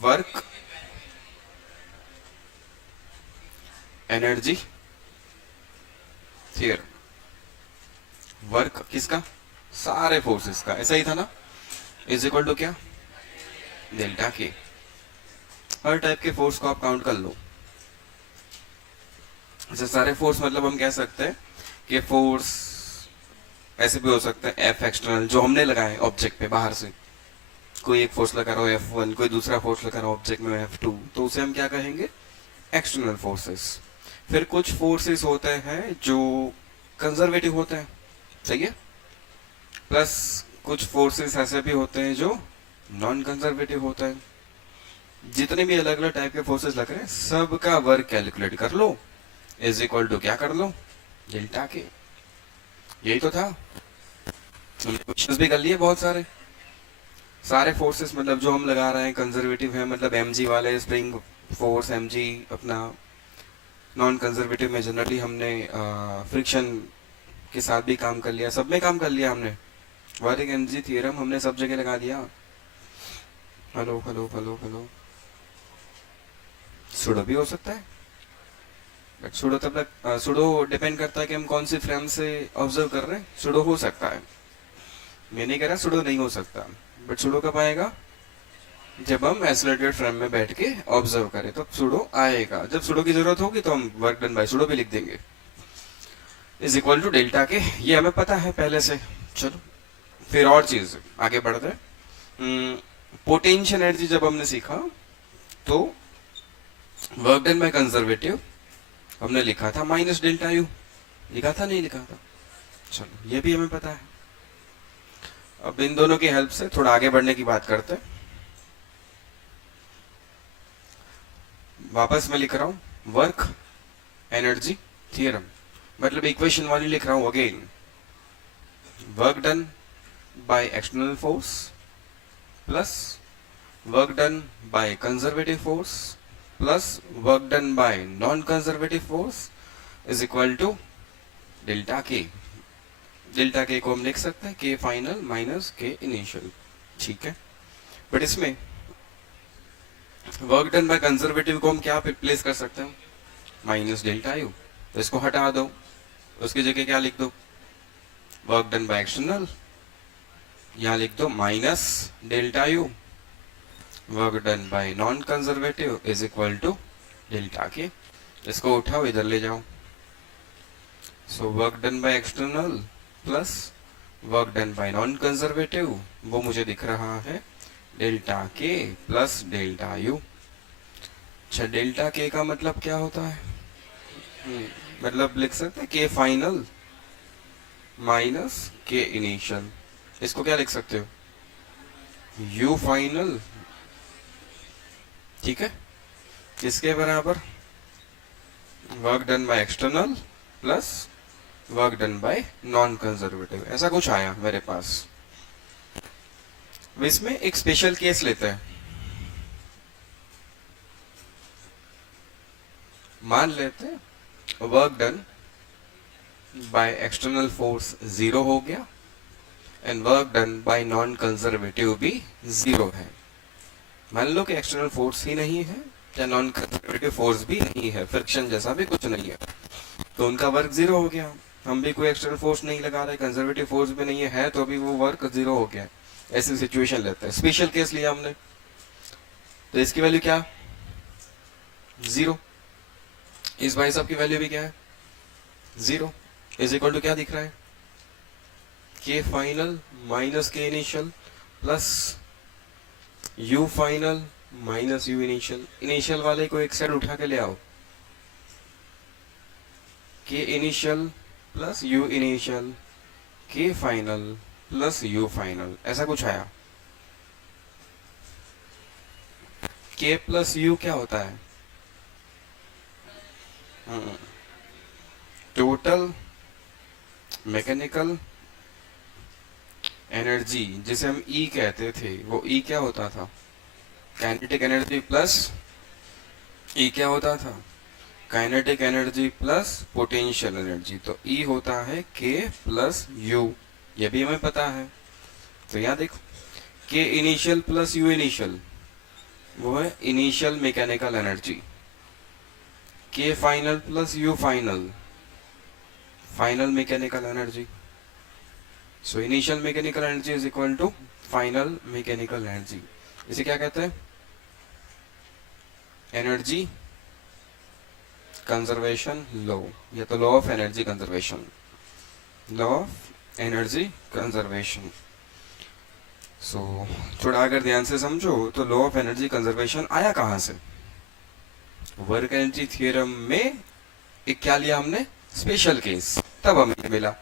Work energy theorem. Work किसका? सारे forces का, ऐसा ही था ना, इज इक्वल टू क्या? डेल्टा के। हर टाइप के फोर्स को आप काउंट कर लो। ऐसे सारे फोर्स मतलब हम कह सकते हैं कि फोर्स ऐसे भी हो सकता है एफ एक्सटर्नल, जो हमने लगाए ऑब्जेक्ट पे बाहर से, कोई एक फोर्स लगा रहा हो F1, कोई दूसरा फोर्स लगा रहा हो ऑब्जेक्ट में F2, तो उसे हम क्या कहेंगे? External forces. फिर कुछ फोर्सेस होते हैं जो कंजर्वेटिव होते हैं, सही है, प्लस कुछ फोर्सेस ऐसे भी होते हैं जो नॉन कंजर्वेटिव होते हैं। जितने भी अलग अलग टाइप के फोर्सेस लग रहे हैं सबका वर्क कैलकुलेट कर लो, इज इक्वल टू क्या कर लो? डेल्टा के। यही तो था, हमने क्वेश्चंस भी कर लिए बहुत सारे। सारे फोर्सेस मतलब जो हम लगा रहे हैं कंजर्वेटिव है, मतलब mg वाले स्प्रिंग फोर्स mg अपना। नॉन कंजर्वेटिव में जनरली हमने फ्रिक्शन के साथ भी काम कर लिया, सब में काम कर लिया हमने। वर्क एनर्जी थ्योरम हमने सब जगह लगा दिया। Hello hello hello hello. Pseudo भी हो सकता है, बट सुडो तब तक सुडो डिपेंड करता है कि हम कौन सी फ्रेम से ऑब्जर्व कर रहे हैं। सुडो हो सकता है, मैं नहीं कह रहा सुडो नहीं हो सकता, बट सुडो कब आएगा? जब हम आइसोलेटेड फ्रेम में बैठ के ऑब्जर्व करें तब सुडो आएगा। जब सुडो की जरूरत होगी तो हम वर्क डन बाय सुडो भी लिख देंगे, इज इक्वल टू डेल्टा के। ये हमें पता है पहले से। चलो फिर और चीज आगे बढ़ते हैं। पोटेंशियल एनर्जी जब हमने सीखा तो वर्क डन बाय कंजर्वेटिव हमने लिखा था माइनस डेल्टा यू, लिखा था नहीं लिखा था? चलो ये भी हमें पता है। अब इन दोनों की हेल्प से थोड़ा आगे बढ़ने की बात करते हैं। वापस मैं लिख रहा हूं वर्क एनर्जी थ्योरम, मतलब इक्वेशन वाली लिख रहा हूं again. Work done by external force plus work done by conservative force plus work done by non conservative force is equal to delta K. Delta K को हम लिख सकते हैं के फाइनल माइनस के इनिशियल, ठीक है। बट इसमें वर्क डन बाय कंजर्वेटिव को हम क्या रिप्लेस कर सकते हैं? Minus delta you. तो इसको हटा दो, उसकी जगह क्या लिख दो? वर्क डन बाय एक्सटर्नल, यहां लिख दो minus delta U. Work done by non conservative is equal to delta K. इसको उठाओ इधर ले जाओ। So work done by external plus work done by non conservative, वो मुझे दिख रहा है delta K plus delta U. अच्छा, डेल्टा के का मतलब क्या होता है? मतलब लिख सकते हैं के फाइनल माइनस के इनिशियल। इसको क्या लिख सकते हो? यू फाइनल, ठीक है। इसके बराबर work done by external plus work done by non conservative, ऐसा कुछ आया मेरे पास। इसमें एक स्पेशल केस लेते हैं। मान लेते हैं work done by external force zero हो गया and work done by non conservative भी जीरो है। मान लो कि एक्सटर्नल फोर्स ही नहीं है या नॉन कंजर्वेटिव फोर्स भी नहीं है, फ्रिक्शन जैसा भी कुछ नहीं है, तो उनका वर्क जीरो हो गया। हम भी कोई एक्सटर्नल फोर्स नहीं लगा रहे, कंजर्वेटिव फोर्स भी नहीं है, तो भी वो वर्क जीरो हो गया। ऐसी सिचुएशन लेते हैं, स्पेशल केस लिया हमने, तो इसकी वैल्यू क्या? जीरो। इस भाई साहब की वैल्यू भी क्या है? जीरो। इज इक्वल टू क्या दिख रहा है? के फाइनल माइनस के initial plus U final minus you initial. Initial वाले को एक साइड उठा के ले आओ, के इनिशियल प्लस यू इनिशियल, के फाइनल प्लस यू फाइनल, ऐसा कुछ आया। के प्लस यू क्या होता है? टोटल मैकेनिकल एनर्जी, जिसे हम ई कहते थे, वो ई क्या होता था? काइनेटिक एनर्जी प्लस ई क्या होता था? Kinetic energy plus potential energy. तो ई होता है के प्लस यू, ये भी हमें पता है। तो यहाँ देखो, के इनिशियल प्लस यू इनिशियल वो है initial mechanical energy, K final plus U final, final mechanical energy. So initial mechanical energy is equal to final mechanical energy. इसे क्या कहते हैं? एनर्जी कंजर्वेशन लॉ, या तो law of energy conservation, law of energy conservation. So थोड़ा अगर ध्यान से समझो तो लॉ ऑफ एनर्जी कंजर्वेशन आया कहां से? वर्क एनर्जी थ्योरम में एक क्या लिया हमने? स्पेशल केस, तब हमें मिला.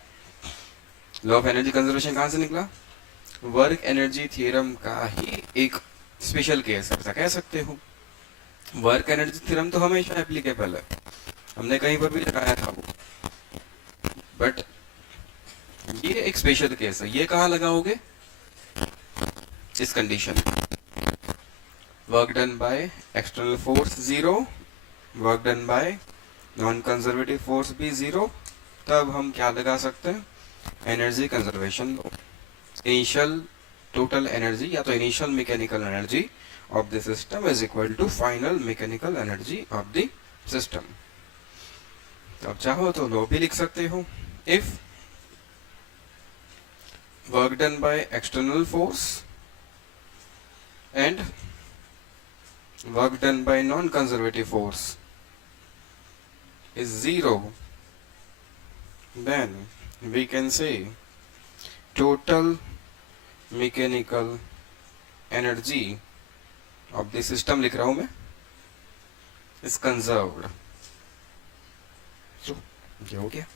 लॉ ऑफ एनर्जी कंजर्वेशन कहां से निकला? वर्क एनर्जी थ्योरम का ही एक स्पेशल केस, ऐसा कह सकते हो. वर्क एनर्जी थ्योरम तो हमेशा एप्लीकेबल है, हमने कहीं पर भी लगाया था वो, बट ये एक स्पेशल केस है. ये कहाँ लगाओगे? इस condition, work done by external force zero, work done by non conservative force भी जीरो, तब हम क्या लगा सकते हैं? एनर्जी कंजर्वेशन लो. इनिशियल टोटल एनर्जी या तो initial mechanical energy of the system is equal to final mechanical energy of the system. तो अब चाहो तो लो भी लिख सकते हो. If work done by external force and work done by non-conservative force is zero, then we can say total mechanical energy of the system, लिख रहा हूं मैं, is conserved. So ये हो गया.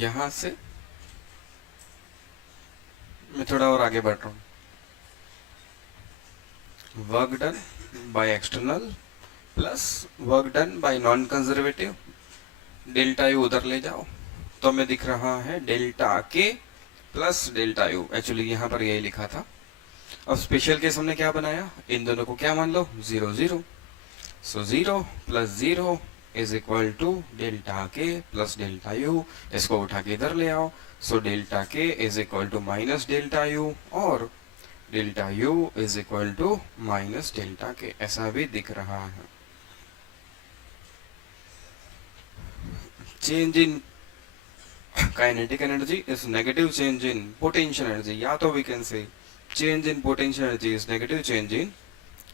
यहां से मैं थोड़ा और आगे बढ़ रहा हूं. Work done by external plus work done by non conservative, delta U उधर ले जाओ तो हमें दिख रहा है delta K plus delta you. Actually यहां पर यही लिखा था. अब स्पेशल केस हमने क्या बनाया? इन दोनों को क्या मान लो? Zero zero. So zero plus zero is equal to delta K plus delta U. इसको उठा के इधर ले आओ. So delta K is equal to minus delta U और delta U is equal to minus delta K. ऐसा भी दिख रहा है. Change in kinetic energy is negative change in potential energy, या तो we can say change in potential energy is negative change in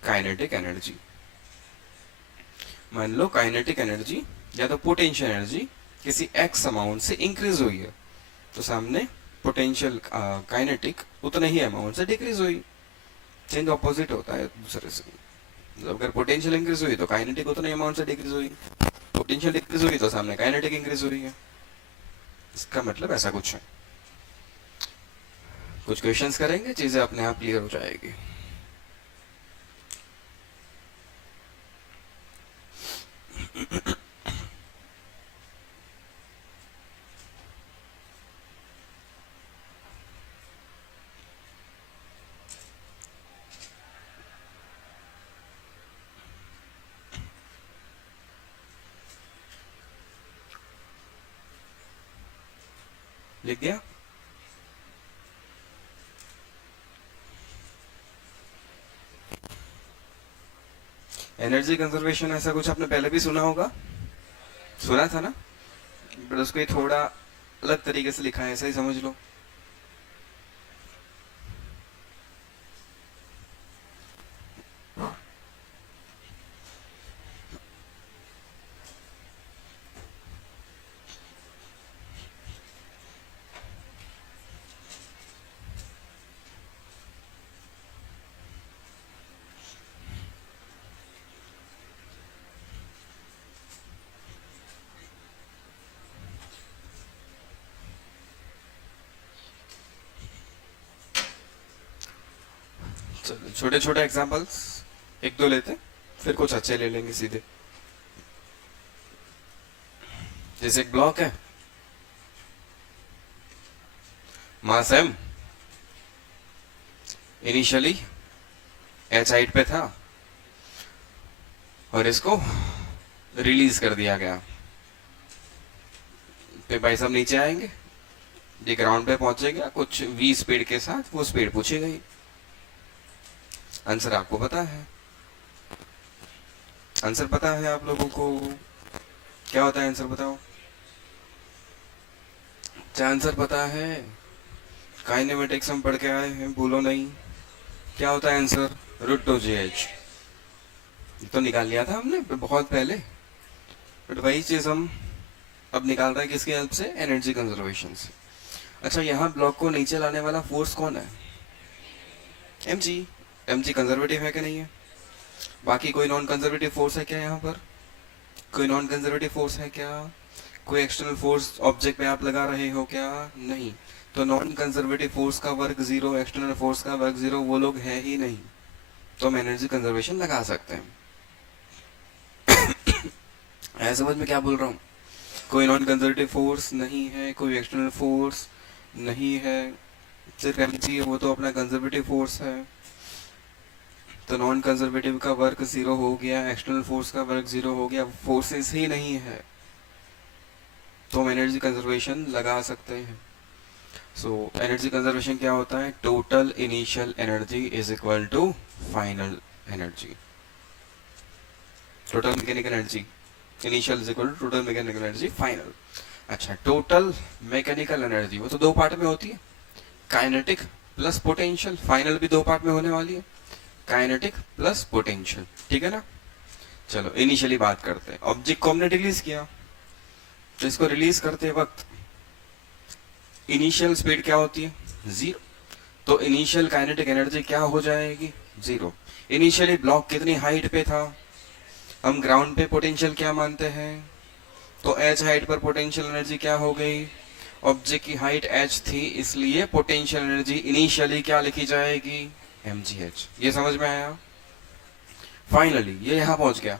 kinetic energy. मान लो kinetic energy या तो पोटेंशियल एनर्जी किसी एक्स अमाउंट से इंक्रीज हुई है, तो सामने पोटेंशियल काइनेटिक उतने ही अमाउंट से डिक्रीज हुई. चेंज ऑपोजिट होता है दूसरे से. अगर पोटेंशियल इंक्रीज हुई तो काइनेटिक उतने अमाउंट से डिक्रीज हुई, पोटेंशियल डिक्रीज हुई तो सामने काइनेटिक इंक्रीज हुई है. इसका मतलब ऐसा कुछ है. कुछ क्वेश्चंस करेंगे, चीजें अपने आप क्लियर हो जाएगी. लिख दिया? एनर्जी कंजर्वेशन ऐसा कुछ आपने पहले भी सुना होगा, सुना था ना, बट उसको थोड़ा अलग तरीके से लिखा है, ऐसा ही समझ लो. छोटे छोटे एग्जांपल्स एक दो लेते, फिर कुछ अच्छे ले लेंगे सीधे। जैसे एक ब्लॉक है, मास m, इनिशियली h हाइट पे था और इसको रिलीज कर दिया गया। फिर भाई सब नीचे आएंगे, ये ग्राउंड पे पहुंचेगा कुछ v स्पीड के साथ, वो स्पीड पूछी गई। आंसर आपको पता है, आंसर पता है आप लोगों को, क्या होता है आंसर बताओ। क्या आंसर पता है? काइनेमेटिक्स हम पढ़ के आए हैं, भूलो नहीं। क्या होता है आंसर? √2gh। तो निकाल लिया था हमने बहुत पहले, बट वही चीज हम अब निकाल रहे हैं किसकी हेल्प से? एनर्जी कंजर्वेशन से। अच्छा, यहाँ ब्लॉक को नीचे लाने वाला फोर्स कौन है? mg। mg कंजर्वेटिव है कि नहीं है? बाकी कोई नॉन कंजर्वेटिव फोर्स है क्या यहाँ पर? कोई नॉन कंजर्वेटिव फोर्स है क्या? कोई एक्सटर्नल फोर्स ऑब्जेक्ट पे आप लगा रहे हो क्या? नहीं। तो नॉन कंजर्वेटिव फोर्स का वर्ग 0, एक्सटर्नल फोर्स का वर्ग 0, वो लोग है ही नहीं, तो हम एनर्जी कंजर्वेशन लगा सकते हैं। ऐसा समझ में क्या बोल रहा हूँ? कोई नॉन कंजर्वेटिव फोर्स नहीं है, कोई एक्सटर्नल फोर्स नहीं है, सिर्फ mg है, वो तो अपना कंजर्वेटिव फोर्स है। तो नॉन कंजर्वेटिव का वर्ग 0 हो गया, एक्सटर्नल फोर्स का वर्ग 0 हो गया, फोर्सेस ही नहीं है, तो हम एनर्जी कंजर्वेशन लगा सकते हैं। सो एनर्जी कंजर्वेशन क्या होता है? Total initial energy is equal to final energy. Total mechanical energy initial is equal to total mechanical energy final. अच्छा, टोटल मैकेनिकल एनर्जी वो तो दो पार्ट में होती है, काइनेटिक प्लस पोटेंशियल। फाइनल भी दो पार्ट में होने वाली है, काइनेटिक प्लस पोटेंशियल, ठीक है ना। चलो इनिशियली बात करते हैं। ऑब्जेक्ट को हमने रिलीज किया, तो इसको रिलीज करते वक्त इनिशियल स्पीड क्या होती है? 0। तो इनिशियल काइनेटिक एनर्जी क्या हो जाएगी? 0। इनिशियली ब्लॉक कितनी हाइट पे था? हम ग्राउंड पे पोटेंशियल क्या मानते हैं? तो h हाइट पर पोटेंशियल एनर्जी क्या हो गई? ऑब्जेक्ट की हाइट h थी, इसलिए पोटेंशियल एनर्जी इनिशियली क्या लिखी जाएगी? mgh। ये समझ में आया? फाइनली ये यहाँ पहुंच गया,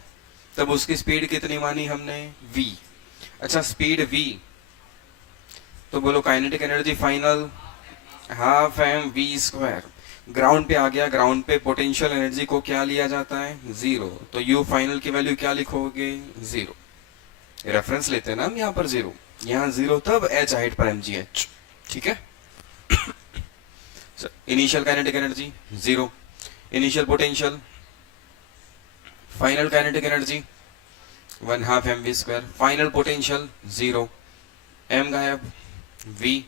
तब उसकी स्पीड कितनी मानी हमने? v। अच्छा, स्पीड v, तो बोलो kinetic energy final half mv²। Ground पे आ गया, ग्राउंड पे पोटेंशियल एनर्जी को क्या लिया जाता है? 0। तो u फाइनल की वैल्यू क्या लिखोगे? 0। रेफरेंस लेते हैं ना हम यहाँ पर 0, यहाँ 0 तब h हाइट पर mgh, ठीक है। Initial kinetic energy 0, initial potential, final kinetic energy 1/2 mv², final potential 0, m गायब, v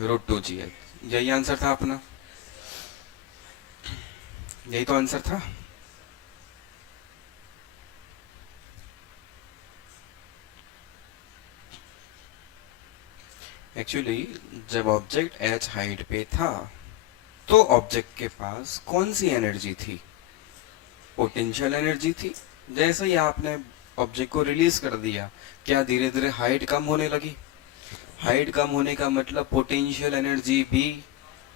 √2gh। यही आंसर था अपना, यही तो आंसर था। एक्चुअली जब ऑब्जेक्ट h हाइट पे था, तो ऑब्जेक्ट के पास कौन सी एनर्जी थी? पोटेंशियल एनर्जी थी। जैसे ही आपने ऑब्जेक्ट को रिलीज कर दिया, क्या धीरे धीरे हाइट कम होने लगी? हाइट कम होने का मतलब पोटेंशियल एनर्जी भी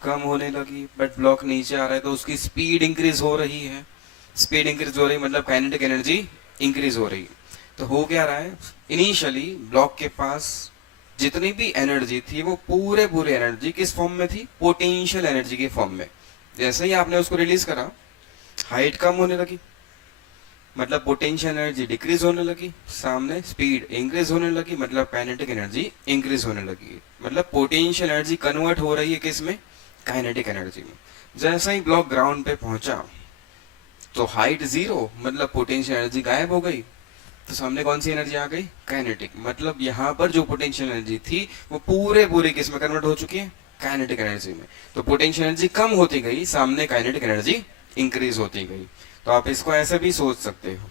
कम होने लगी, बट ब्लॉक नीचे आ रहा है तो उसकी स्पीड इंक्रीज हो रही है। स्पीड इंक्रीज हो रही मतलब काइनेटिक एनर्जी इंक्रीज हो रही है। तो हो क्या रहा है? इनिशियली ब्लॉक के पास जितनी भी एनर्जी थी वो पूरे पूरे एनर्जी किस फॉर्म में थी? पोटेंशियल एनर्जी के फॉर्म में। जैसे ही आपने उसको रिलीज करा, हाइट कम होने लगी, मतलब पोटेंशियल एनर्जी डिक्रीज होने लगी, सामने स्पीड इंक्रीज होने लगी, मतलब काइनेटिक एनर्जी इंक्रीज होने लगी। मतलब पोटेंशियल एनर्जी कन्वर्ट हो रही है किस में? काइनेटिक एनर्जी में। जैसे ही ब्लॉक ग्राउंड पे पहुंचा, तो हाइट 0 मतलब पोटेंशियल एनर्जी गायब हो गई, तो सामने कौन सी एनर्जी आ गई? काइनेटिक। मतलब यहाँ पर जो पोटेंशियल एनर्जी थी वो पूरे पूरे किस में कन्वर्ट हो चुकी है? काइनेटिक एनर्जी में। तो पोटेंशियल एनर्जी कम होती गई, सामने काइनेटिक एनर्जी इंक्रीज होती गई। तो आप इसको ऐसे भी सोच सकते हो,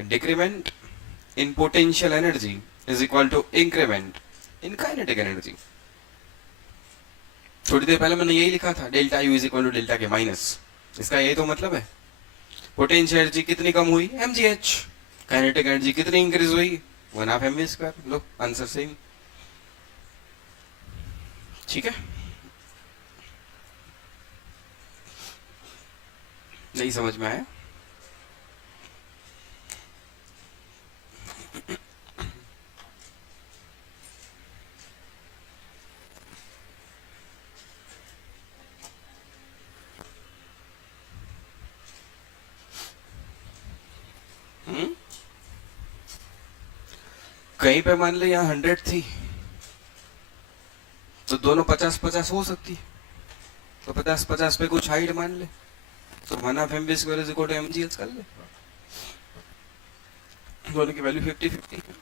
decrement in potential energy is equal to increment in kinetic energy. थोड़ी देर पहले मैंने यही लिखा था, delta U is equal to delta K minus. इसका यही तो मतलब है। पोटेंशियल एनर्जी कितनी कम हुई? mgh। काइनेटिक एनर्जी कितनी इंक्रीज हुई? 1/2 mv²। लो आंसर सेम, ठीक है। नहीं समझ में आया? हम्म? कहीं पे मान ले यहाँ 100 थी, तो दोनों 50-50 हो सकती है, तो 50-50 पे कुछ हाइट मान ले, तो 1/2 mv² is equal to mgh कर ले, दोनों की वैल्यू 50-50 है।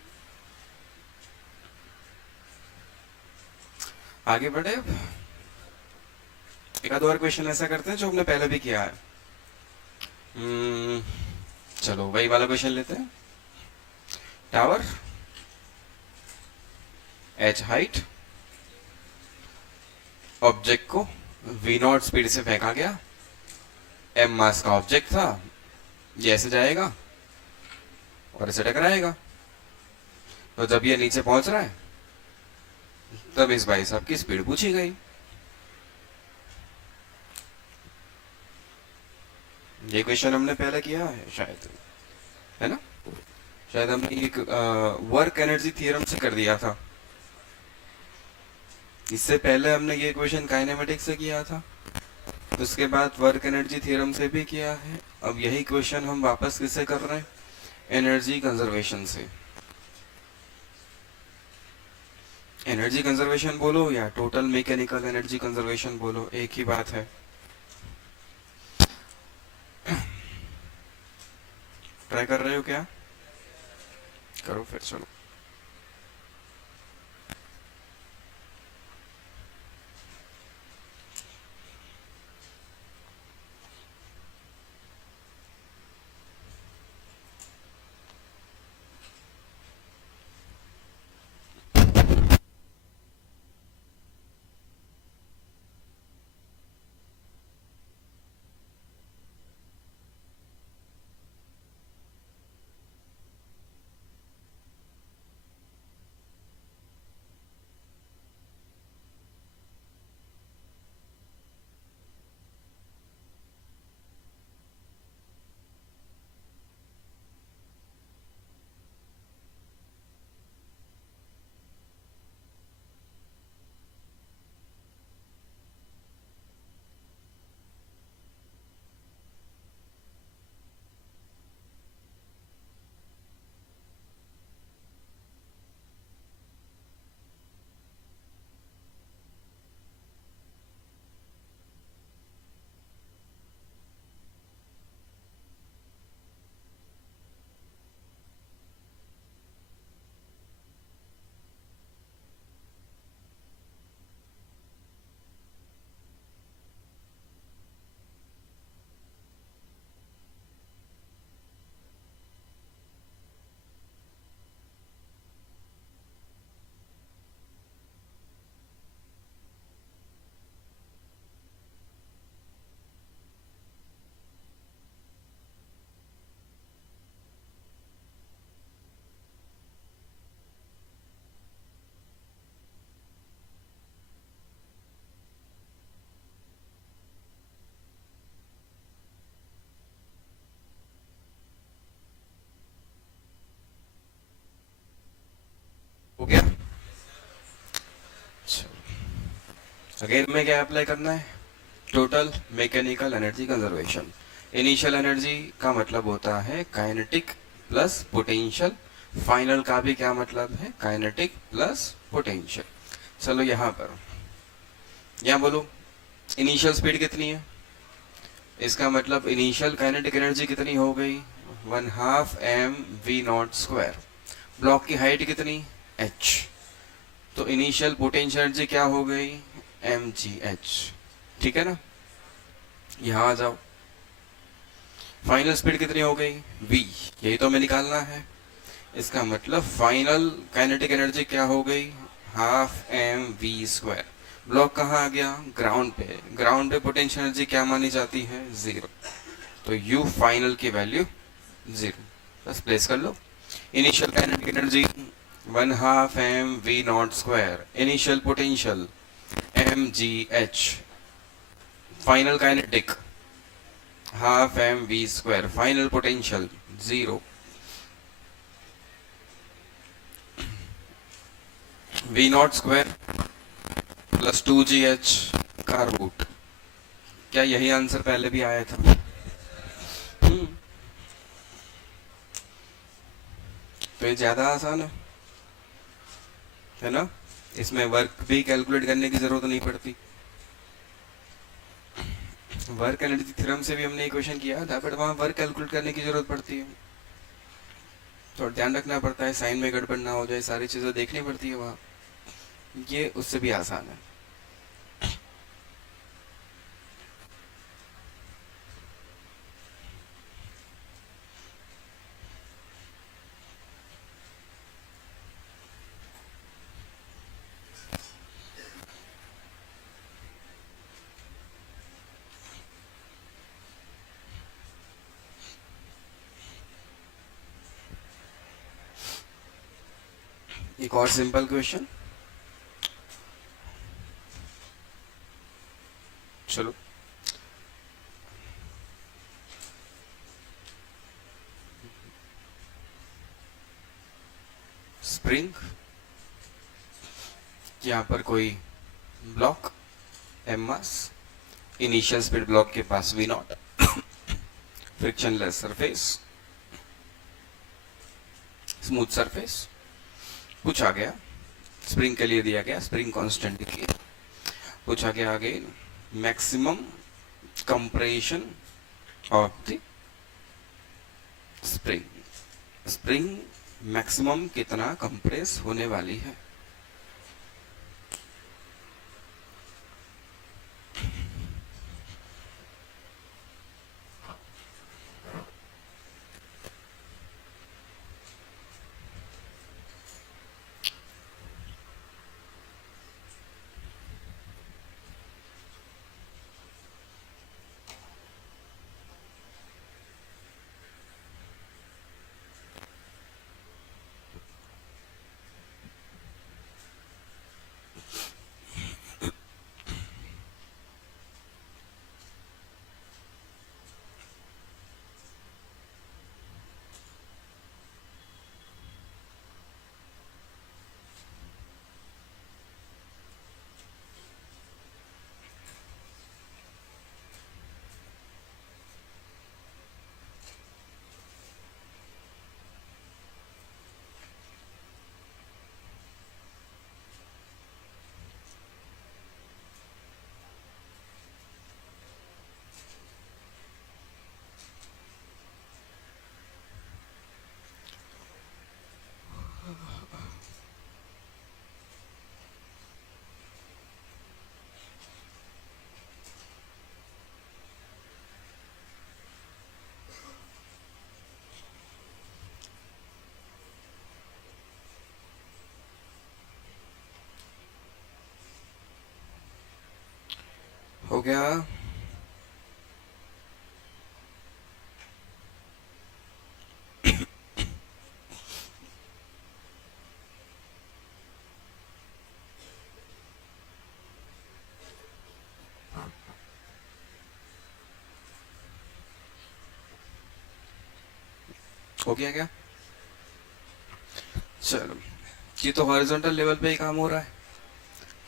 आगे बढ़े अब। एक आध और क्वेश्चन ऐसा करते हैं जो हमने पहले भी किया है। चलो वही वाला क्वेश्चन लेते हैं। टावर, h हाइट, ऑब्जेक्ट को v0 स्पीड से फेंका गया, m मास का ऑब्जेक्ट था, ये ऐसे जाएगा और इसे टकराएगा, तो जब ये नीचे पहुंच रहा है तब इस भाई साहब की स्पीड पूछी गई। ये क्वेश्चन हमने पहले किया है शायद, है ना? शायद हमने एक वर्क एनर्जी थ्योरम से कर दिया था। इससे पहले हमने ये क्वेश्चन काइनेमेटिक्स से किया था, उसके बाद वर्क एनर्जी थ्योरम से भी किया है। अब यही क्वेश्चन हम वापस किससे कर रहे हैं? एनर्जी कंजर्वेशन से। एनर्जी कंजर्वेशन बोलो या टोटल मैकेनिकल एनर्जी कंजर्वेशन बोलो, एक ही बात है। ट्राई कर रहे हो क्या? करो फिर, चलो। हो गया? अगेन में क्या अप्लाई करना है? Total mechanical energy conservation. Initial energy का मतलब होता है काइनेटिक प्लस पोटेंशियल, फाइनल का भी क्या मतलब है? Kinetic plus potential. चलो यहाँ पर, यहाँ बोलो इनिशियल स्पीड कितनी है, इसका मतलब इनिशियल काइनेटिक एनर्जी कितनी हो गई? 1/2 mv0²। ब्लॉक की हाइट कितनी? h। तो इनिशियल पोटेंशियल एनर्जी क्या हो गई? mgh। ठीक है ना? यहां आ जाओ, फाइनल स्पीड कितनी हो गई? v। यही तो हमें निकालना है। इसका मतलब फाइनल काइनेटिक एनर्जी क्या हो गई? 1/2 mv²। ब्लॉक कहाँ आ गया? ग्राउंड पे। ग्राउंड पे पोटेंशियल एनर्जी क्या मानी जाती है? 0। तो u फाइनल की वैल्यू 0, बस प्लेस कर लो। Initial kinetic energy 1/2 mv0², initial potential mgh, final kinetic half M V square, final potential 0, V naught square plus 2GH का रूट। क्या यही आंसर पहले भी आया था? तो ये ज्यादा आसान है ना? इसमें वर्क भी कैलकुलेट करने की जरूरत नहीं पड़ती। वर्क एनर्जी थ्योरम से भी हमने इक्वेशन किया था, बट वहां वर्क कैलकुलेट करने की जरूरत पड़ती है, तो ध्यान रखना पड़ता है, साइन में गड़बड़ ना हो जाए, सारी चीजें देखनी पड़ती है वहां। ये उससे भी आसान है। एक और सिंपल क्वेश्चन, चलो। स्प्रिंग, यहाँ पर कोई block M mass, initial speed block के पास V naught, frictionless surface, smooth surface. पूछा गया स्प्रिंग के लिए, दिया गया स्प्रिंग कांस्टेंट के लिए, पूछा गया आगे maximum compression of the spring. Spring maximum कितना कंप्रेस होने वाली है? हो गया? हो गया क्या? चलो, ये तो हॉरिजॉन्टल लेवल पे ही काम हो रहा है,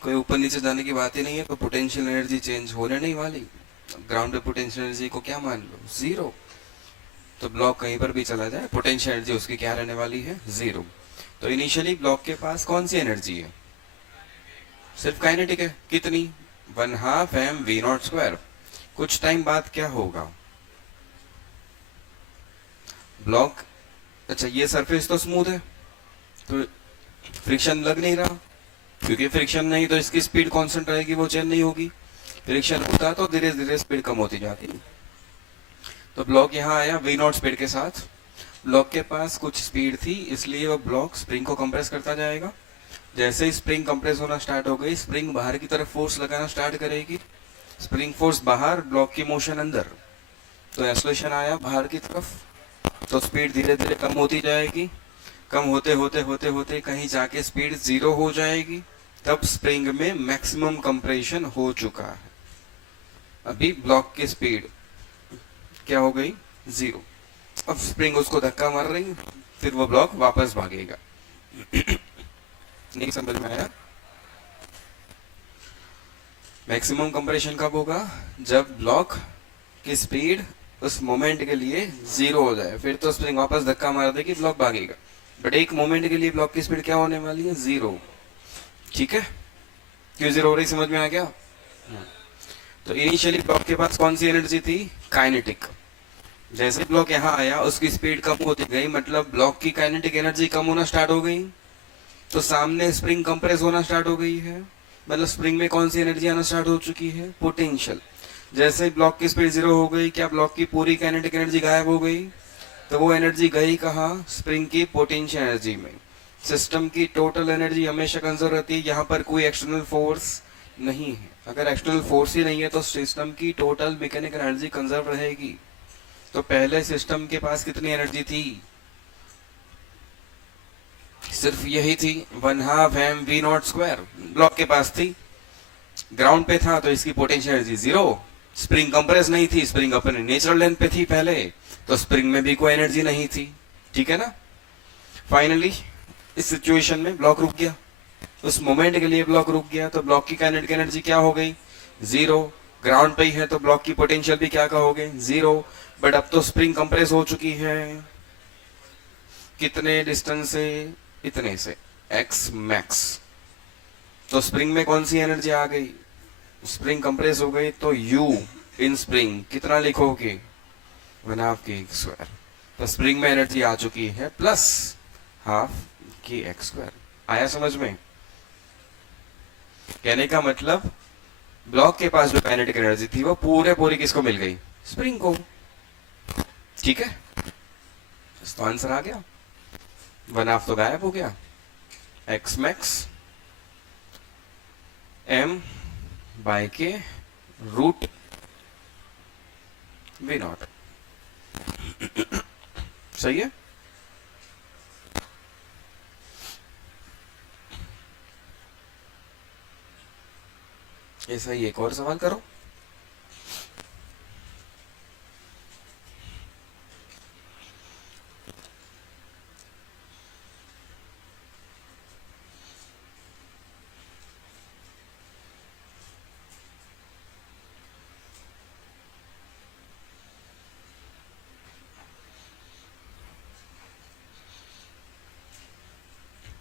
कोई ऊपर नीचे जाने की बात ही नहीं है, तो पोटेंशियल एनर्जी चेंज होने नहीं वाली। ग्राउंड पे पोटेंशियल एनर्जी को क्या मान लो? 0। तो ब्लॉक कहीं पर भी चला जाए, पोटेंशियल एनर्जी उसकी क्या रहने वाली है? 0। तो इनिशियली ब्लॉक के पास कौन सी एनर्जी है? सिर्फ काइनेटिक है। कितनी? 1/2 m v नॉट स्क्वायर। कुछ टाइम बाद क्या होगा? ब्लॉक, अच्छा ये सरफेस तो स्मूथ है, तो फ्रिक्शन लग नहीं रहा, क्योंकि फ्रिक्शन नहीं तो इसकी स्पीड कांस्टेंट रहेगी, वो चेंज नहीं होगी। फ्रिक्शन होता तो धीरे धीरे स्पीड कम होती जाती। तो ब्लॉक यहाँ आया वी नॉट स्पीड के साथ, ब्लॉक के पास कुछ स्पीड थी, इसलिए वो ब्लॉक स्प्रिंग को कंप्रेस करता जाएगा। जैसे ही स्प्रिंग कंप्रेस होना स्टार्ट हो गई, स्प्रिंग बाहर की तरफ फोर्स लगाना स्टार्ट करेगी। स्प्रिंग फोर्स बाहर, ब्लॉक की मोशन अंदर, तो एक्सेलरेशन आया बाहर की तरफ, तो स्पीड धीरे धीरे कम होती जाएगी। कम होते होते होते होते कहीं जाके स्पीड 0 हो जाएगी, तब स्प्रिंग में मैक्सिमम कंप्रेशन हो चुका है। अभी ब्लॉक की स्पीड क्या हो गई, जीरो। अब स्प्रिंग उसको धक्का मार रही, फिर वो ब्लॉक वापस भागेगा। नहीं समझ में आया? मैक्सिमम कंप्रेशन कब होगा, जब ब्लॉक की स्पीड उस मोमेंट के लिए जीरो हो जाए, फिर तो स्प्रिंग वापस धक्का मार देगी, ब्लॉक भागेगा। बट एक मोमेंट के लिए ब्लॉक की स्पीड क्या होने वाली है, जीरो। ठीक है, क्यों जीरो हो रही, समझ में आ गया? तो इनिशियली ब्लॉक के पास कौन सी एनर्जी थी, काइनेटिक। जैसे ब्लॉक यहाँ आया उसकी स्पीड कम होती गई, मतलब ब्लॉक की काइनेटिक एनर्जी कम होना स्टार्ट हो गई, तो सामने स्प्रिंग कंप्रेस होना स्टार्ट हो गई है, मतलब स्प्रिंग में कौन सी एनर्जी आना स्टार्ट हो चुकी है, पोटेंशियल। जैसे ब्लॉक की स्पीड जीरो हो गई, क्या ब्लॉक की पूरी काइनेटिक एनर्जी गायब हो गई, तो वो एनर्जी गई कहाँ, स्प्रिंग की पोटेंशियल एनर्जी में। सिस्टम की टोटल एनर्जी हमेशा कंजर्व रहती है, यहाँ पर कोई एक्सटर्नल फोर्स नहीं है। अगर एक्सटर्नल फोर्स ही नहीं है तो सिस्टम की टोटल मैकेनिकल एनर्जी कंजर्व रहेगी। तो पहले सिस्टम के पास कितनी एनर्जी थी, सिर्फ यही थी, 1/2 mv0 स्क्वायर ब्लॉक के पास थी। ग्राउंड पे था तो इसकी potential energy zero. Spring compress नहीं थी, स्प्रिंग अपने नेचुरल लेंथ पे थी पहले, तो स्प्रिंग में भी कोई एनर्जी नहीं थी। ठीक है ना? फाइनली इस सिचुएशन में ब्लॉक रुक गया, उस मोमेंट के लिए ब्लॉक रुक गया, तो ब्लॉक की काइनेटिक एनर्जी क्या हो गई, जीरो। ग्राउंड पे ही है तो ब्लॉक की पोटेंशियल भी क्या कहोगे, जीरो। बट अब तो स्प्रिंग कंप्रेस हो चुकी है, कितने डिस्टेंस से, इतने से, एक्स मैक्स। तो स्प्रिंग में कौन सी एनर्जी आ गई, स्प्रिंग कंप्रेस हो गई, तो यू इन स्प्रिंग कितना लिखोगे, 1/2 k² तो स्प्रिंग में एनर्जी आ चुकी है प्लस 1/2 k² आया समझ में? कहने का मतलब ब्लॉक के पास जो काइनेटिक एनर्जी थी वो पूरे पूरी किसको मिल गई, स्प्रिंग को। ठीक है, तो आंसर आ गया, 1/2 तो गायब हो गया, एक्स मैक्स m/k√v0। सही है? ऐसा ही एक और सवाल करो।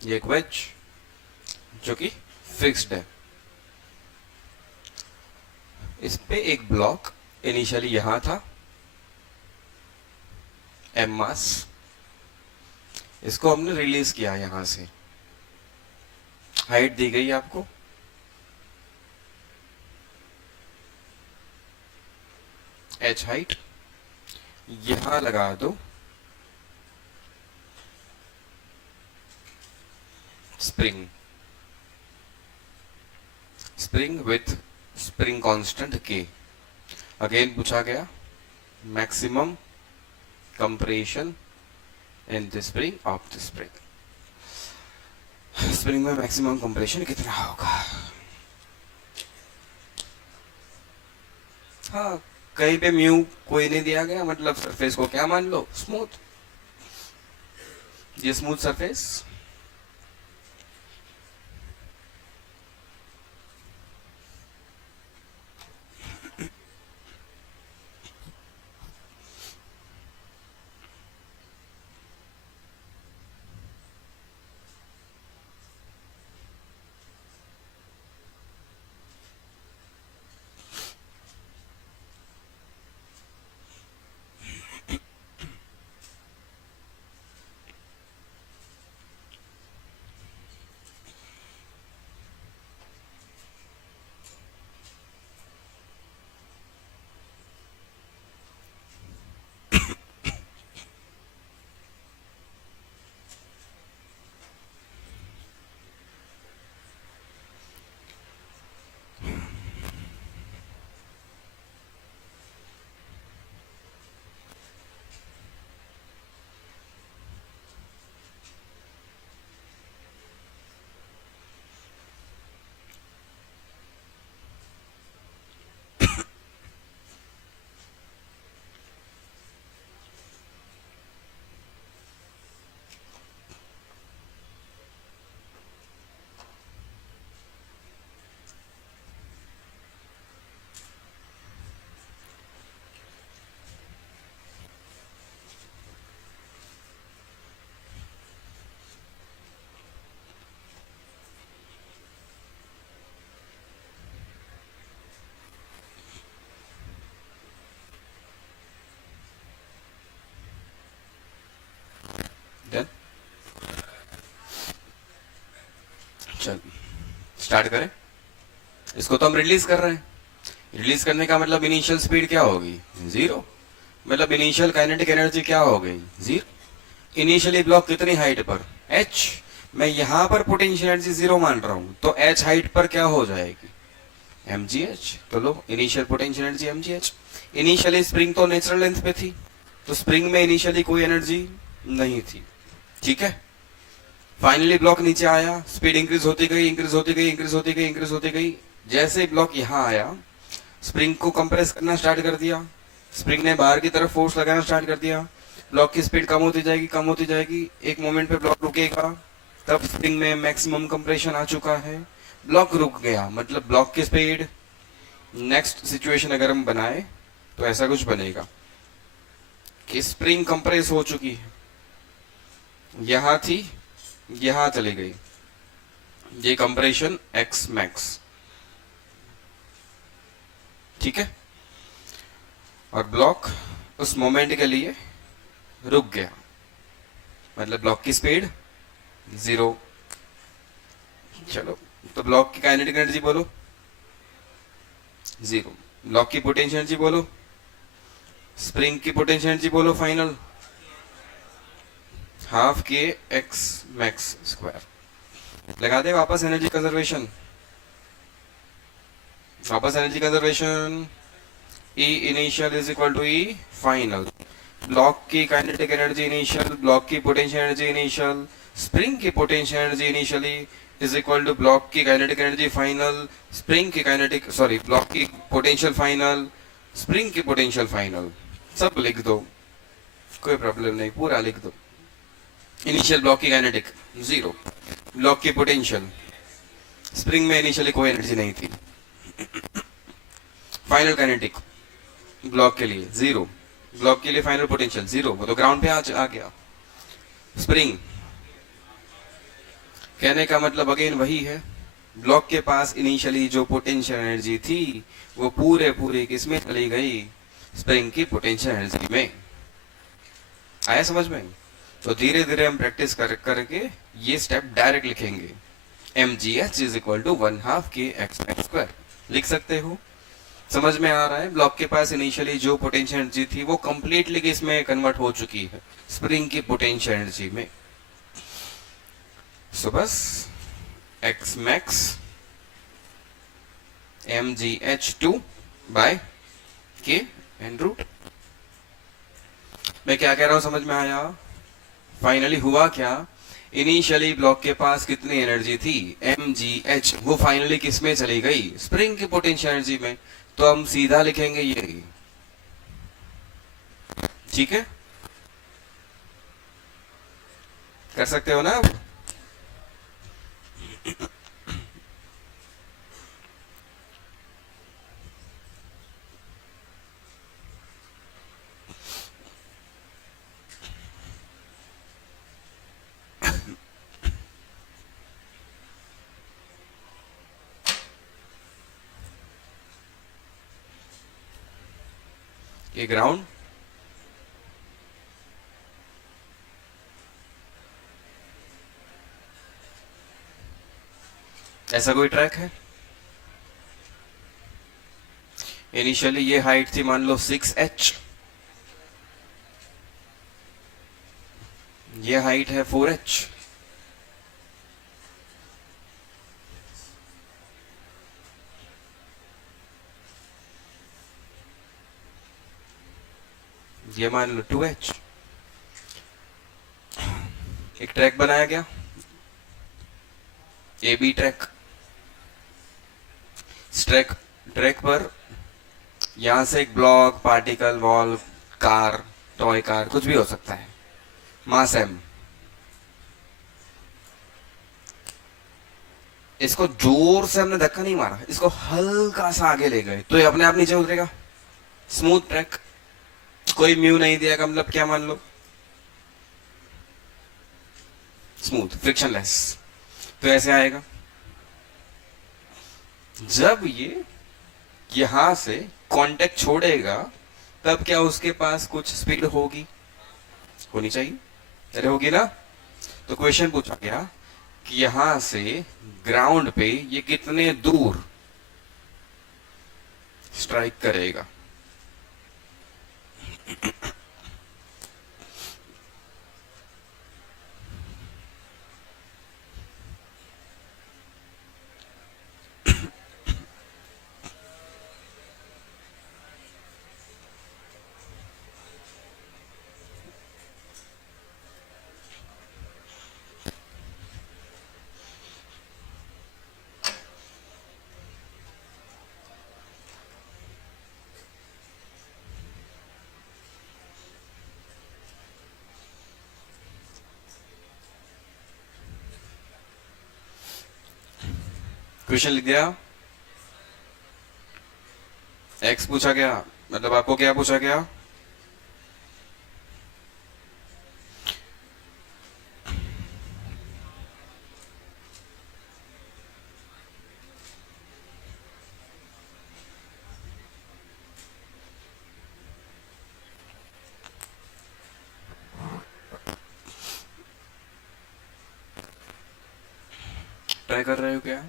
ये एक वेज जो कि फिक्स्ड है, इस पे एक ब्लॉक इनिशियली यहां था, एम मास, इसको हमने रिलीज किया यहां से, हाइट दी गई आपको, एच हाइट, यहां लगा दो spring, spring with spring constant के। अगेन पूछा गया maximum compression in the spring of the spring, spring में मैक्सिमम कंप्रेशन कितना होगा। हाँ, कहीं पे म्यू कोई नहीं दिया गया, मतलब सरफेस को क्या मान लो, स्मूथ, ये स्मूथ सरफेस। डन, चल स्टार्ट करें। इसको तो हम रिलीज कर रहे हैं। रिलीज करने का मतलब इनिशियल स्पीड क्या होगी, जीरो। मतलब इनिशियल काइनेटिक एनर्जी क्या हो गई, जीरो। इनिशियली ब्लॉक कितनी हाइट पर, h। मैं यहां पर पोटेंशियल एनर्जी जीरो मान रहा हूं, तो h हाइट पर क्या हो जाएगी, mgh। तो लो initial potential energy mgh। Initially spring तो नेचुरल लेंथ पे थी, तो स्प्रिंग में इनिशियली कोई एनर्जी नहीं थी, ठीक है। फाइनली ब्लॉक नीचे आया, स्पीड इंक्रीज होती गई, इंक्रीज होती गई, इंक्रीज होती गई, इंक्रीज होती गई। जैसे ही ब्लॉक यहां आया, स्प्रिंग को कंप्रेस करना स्टार्ट कर दिया, स्प्रिंग ने बाहर की तरफ फोर्स लगाना स्टार्ट कर दिया। ब्लॉक की स्पीड कम होती जाएगी, कम होती जाएगी, एक मोमेंट पे ब्लॉक रुकेगा, तब स्प्रिंग में मैक्सिमम कंप्रेशन आ चुका है, ब्लॉक रुक गया। मतलब ब्लॉक की स्पीड, नेक्स्ट सिचुएशन अगर हम बनाए तो ऐसा कुछ बनेगा कि स्प्रिंग कंप्रेस हो चुकी है, यहां थी, यहां चली गई, ये कंप्रेशन एक्स मैक्स, ठीक है। और ब्लॉक उस मोमेंट के लिए रुक गया, मतलब ब्लॉक की स्पीड जीरो। चलो, तो ब्लॉक की काइनेटिक एनर्जी बोलो, जीरो। ब्लॉक की पोटेंशियल एनर्जी बोलो, स्प्रिंग की पोटेंशियल एनर्जी बोलो, final half K x max square. लगा दे वापस एनर्जी कंजर्वेशन, वापस energy conservation. E initial is equal to E final. Block की काइनेटिक एनर्जी इनिशियल, ब्लॉक की पोटेंशियल एनर्जी इनिशियल, स्प्रिंग की potential energy initially is equal to block की kinetic energy final, spring की kinetic sorry block की potential final, spring की potential final. सब लिख दो, कोई प्रॉब्लम नहीं, पूरा लिख दो। इनिशियल ब्लॉक की काइनेटिक जीरो, ब्लॉक की पोटेंशियल, स्प्रिंग में इनिशियली कोई एनर्जी नहीं थी, फाइनल काइनेटिक ब्लॉक के लिए जीरो, ब्लॉक के लिए फाइनल पोटेंशियल जीरो, वो तो ग्राउंड पे आ गया। स्प्रिंग, कहने का मतलब अगेन वही है, ब्लॉक के पास इनिशियली जो पोटेंशियल एनर्जी थी वो पूरे पूरे किसमें चली गई, स्प्रिंग की पोटेंशियल एनर्जी में। आया समझ में? तो धीरे धीरे हम प्रैक्टिस करके ये स्टेप डायरेक्ट लिखेंगे, mgh is equal to 1/2 K x square लिख सकते हो। समझ में आ रहा है? ब्लॉक के पास इनिशियली जो पोटेंशियल एनर्जी थी वो कंप्लीटली किसमें कन्वर्ट हो चुकी है, स्प्रिंग की पोटेंशियल एनर्जी में। सो बस एक्स मैक्स mgh2 बाय के एन रूट। मैं क्या कह रहा हूं, समझ में आया? फाइनली हुआ क्या, इनिशियली ब्लॉक के पास कितनी एनर्जी थी, mgh, वो फाइनली किसमें चली गई, स्प्रिंग की पोटेंशियल एनर्जी में। तो हम सीधा लिखेंगे ये, ठीक है? कर सकते हो ना आप? ये ग्राउंड, ऐसा कोई ट्रैक है, इनिशियली ये हाइट थी मान लो 6h, ये हाइट है 4h, ये मान लो 2h। एक ट्रैक बनाया गया, A B track. Track track पर यहां से एक block, particle, wall, car, toy car, कुछ भी हो सकता है, मास एम। इसको जोर से हमने धक्का नहीं मारा, इसको हल्का सा आगे ले गए तो ये अपने आप नीचे उतरेगा। स्मूथ ट्रैक, कोई म्यू नहीं दिया का मतलब क्या, मान लो स्मूथ, फ्रिक्शनलेस, तो ऐसे आएगा। जब ये यहां से कांटेक्ट छोड़ेगा तब क्या उसके पास कुछ स्पीड होगी, होनी चाहिए, अरे होगी ना। तो क्वेश्चन पूछा गया कि यहां से ग्राउंड पे ये कितने दूर स्ट्राइक करेगा। क्वेश्चन लिख दिया। एक्स पूछा गया, मतलब आपको क्या पूछा गया। ट्राई कर रहे हो क्या।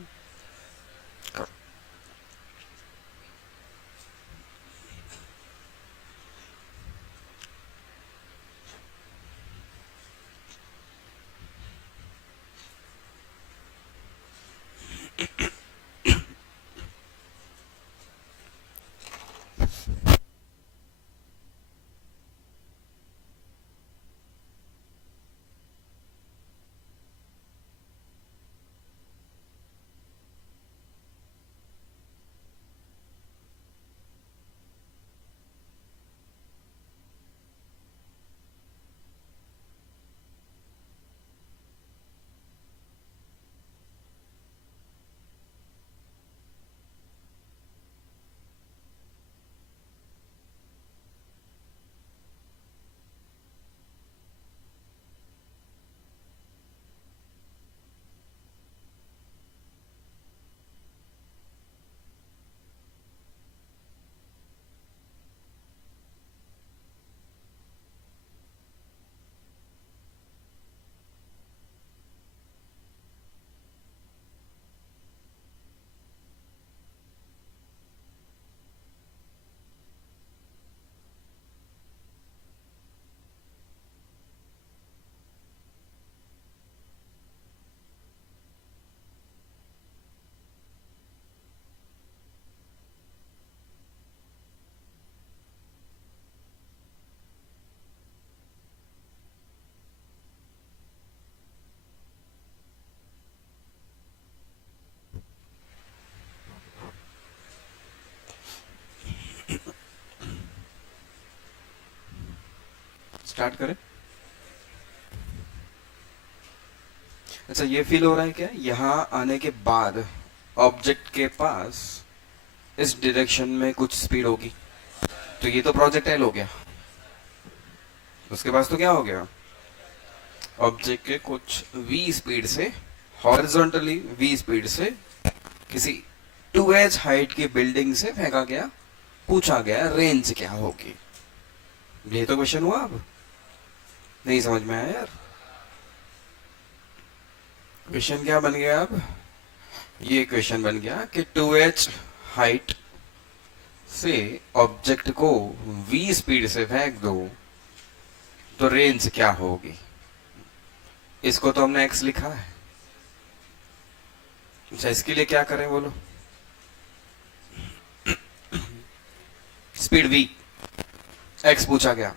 स्टार्ट करें। अच्छा, ये फील हो रहा है क्या, यहाँ आने के बाद ऑब्जेक्ट के पास इस डायरेक्शन में कुछ स्पीड होगी। तो ये तो प्रोजेक्टाइल हो गया, उसके पास तो क्या हो गया, ऑब्जेक्ट के कुछ v स्पीड से, हॉरिजॉन्टली v स्पीड से किसी 2h हाइट की बिल्डिंग से फेंका गया। पूछा गया रेंज क्या होगी। ये तो क्वेश्चन हुआ। अब नहीं समझ में आया यार। क्वेश्चन क्या बन गया अब, ये क्वेश्चन बन गया कि 2h हाइट से ऑब्जेक्ट को v स्पीड से फेंक दो तो रेंज क्या होगी। इसको तो हमने x लिखा है। अच्छा, इसके लिए क्या करें बोलो। स्पीड v, x पूछा गया।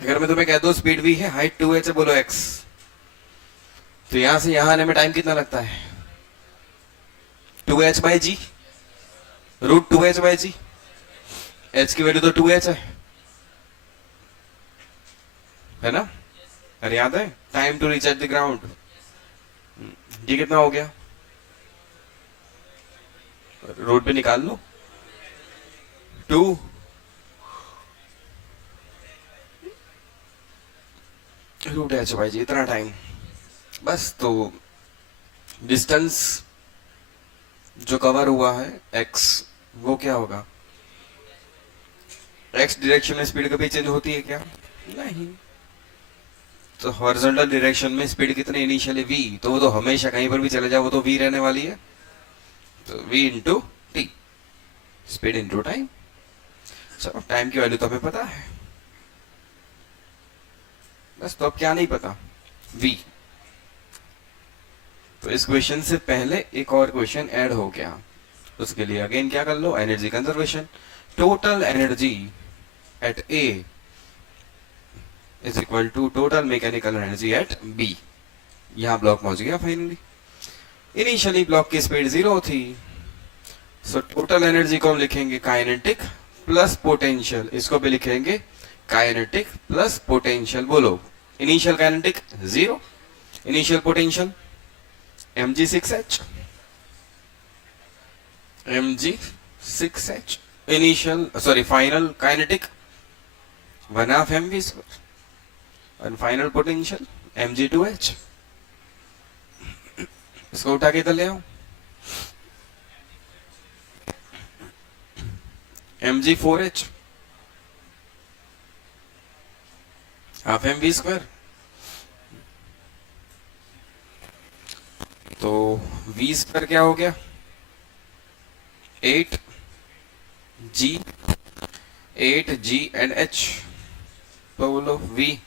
अगर मैं तुम्हें कह दो स्पीड v है, हाइट 2h है, बोलो x, तो यहां से यहां आने में टाइम कितना लगता है, 2h by g, root 2h by g. h की वैल्यू तो 2h है ना। अरे याद है, time to reach at the ground, ये कितना हो गया, रोड पे निकाल लो, 2 रूट एच बाई जी, इतना टाइम बस। तो डिस्टेंस जो कवर हुआ है x, वो क्या होगा, x डायरेक्शन में स्पीड कभी चेंज होती है क्या, नहीं। तो हॉरिजॉन्टल डायरेक्शन में स्पीड कितनी इनिशियली v, तो वो तो हमेशा कहीं पर भी चले जाओ वो तो v रहने वाली है, तो v into T, speed into time. चलो टाइम की वैल्यू तो हमें पता है बस, तो अब क्या नहीं पता, v। तो इस क्वेश्चन से पहले एक और क्वेश्चन ऐड हो गया, उसके लिए अगेन क्या कर लो, energy conservation. Total energy at A is equal to total mechanical energy at B. यहां ब्लॉक पहुंच गया फाइनली। इनिशियली ब्लॉक की स्पीड 0 थी, सो टोटल एनर्जी को हम लिखेंगे काइनेटिक प्लस पोटेंशियल, इसको भी लिखेंगे काइनेटिक प्लस पोटेंशियल। बोलो, initial kinetic 0, initial potential mg6h, mg6h, initial sorry final kinetic 1/2 mv², और फाइनल पोटेंशियल mg2h। इसको उठा के इधर ले आओ, mg4h, 1/2 mv²। तो v² क्या हो गया, 8g, 8g एंड h, तो बोलो v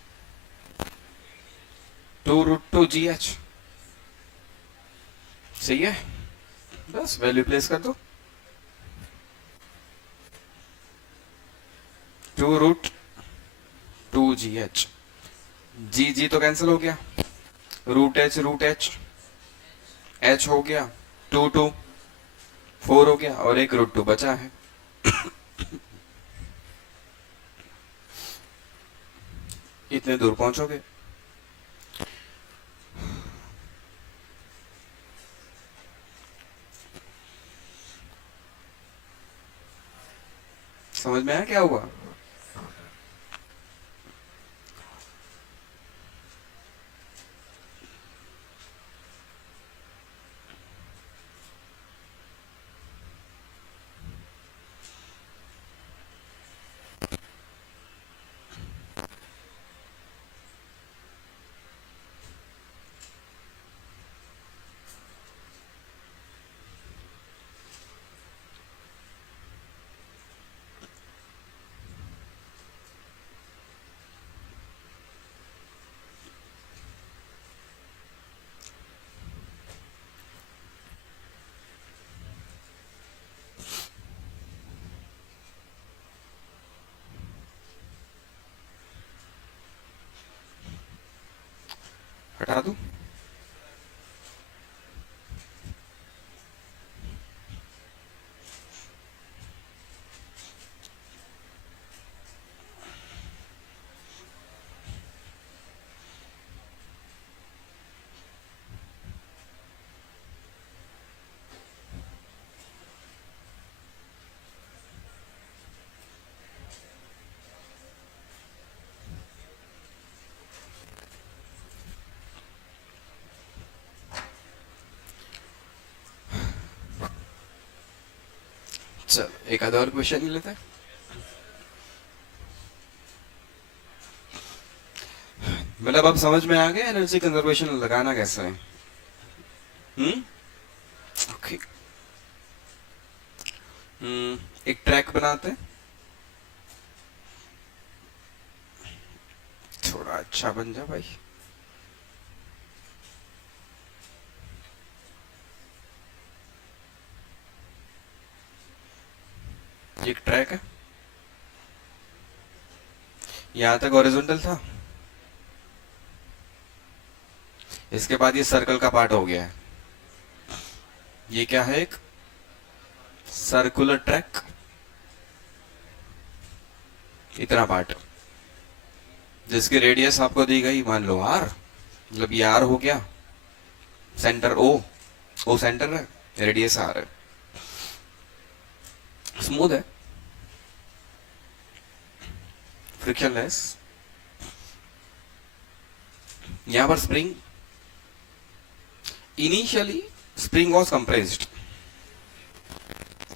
2√2gh। सही है, बस वैल्यू प्लेस कर दो, 2√2gh। g तो कैंसिल हो गया, √h h हो गया, 2 4 हो गया, और एक √2 बचा है। इतने दूर पहुंचोगे। समझ में आया क्या हुआ? हटा दूं? चल एक आधा और क्वेश्चन ले लेते हैं। मतलब अब समझ में आ गया एनर्जी कंजर्वेशन लगाना कैसे है? ओके। एक ट्रैक बनाते हैं, थोड़ा अच्छा बन जा भाई। एक ट्रैक है, यहां तक हॉरिजॉन्टल था, इसके बाद ये सर्कल का पार्ट हो गया है। ये क्या है, एक सर्कुलर ट्रैक, इतना पार्ट जिसकी रेडियस आपको दी गई, मान लो r, मतलब ये r हो गया, सेंटर o सेंटर है, रेडियस r है, स्मूथ है, फ्रिक्शनलेस। यहां पर spring, initially spring was compressed.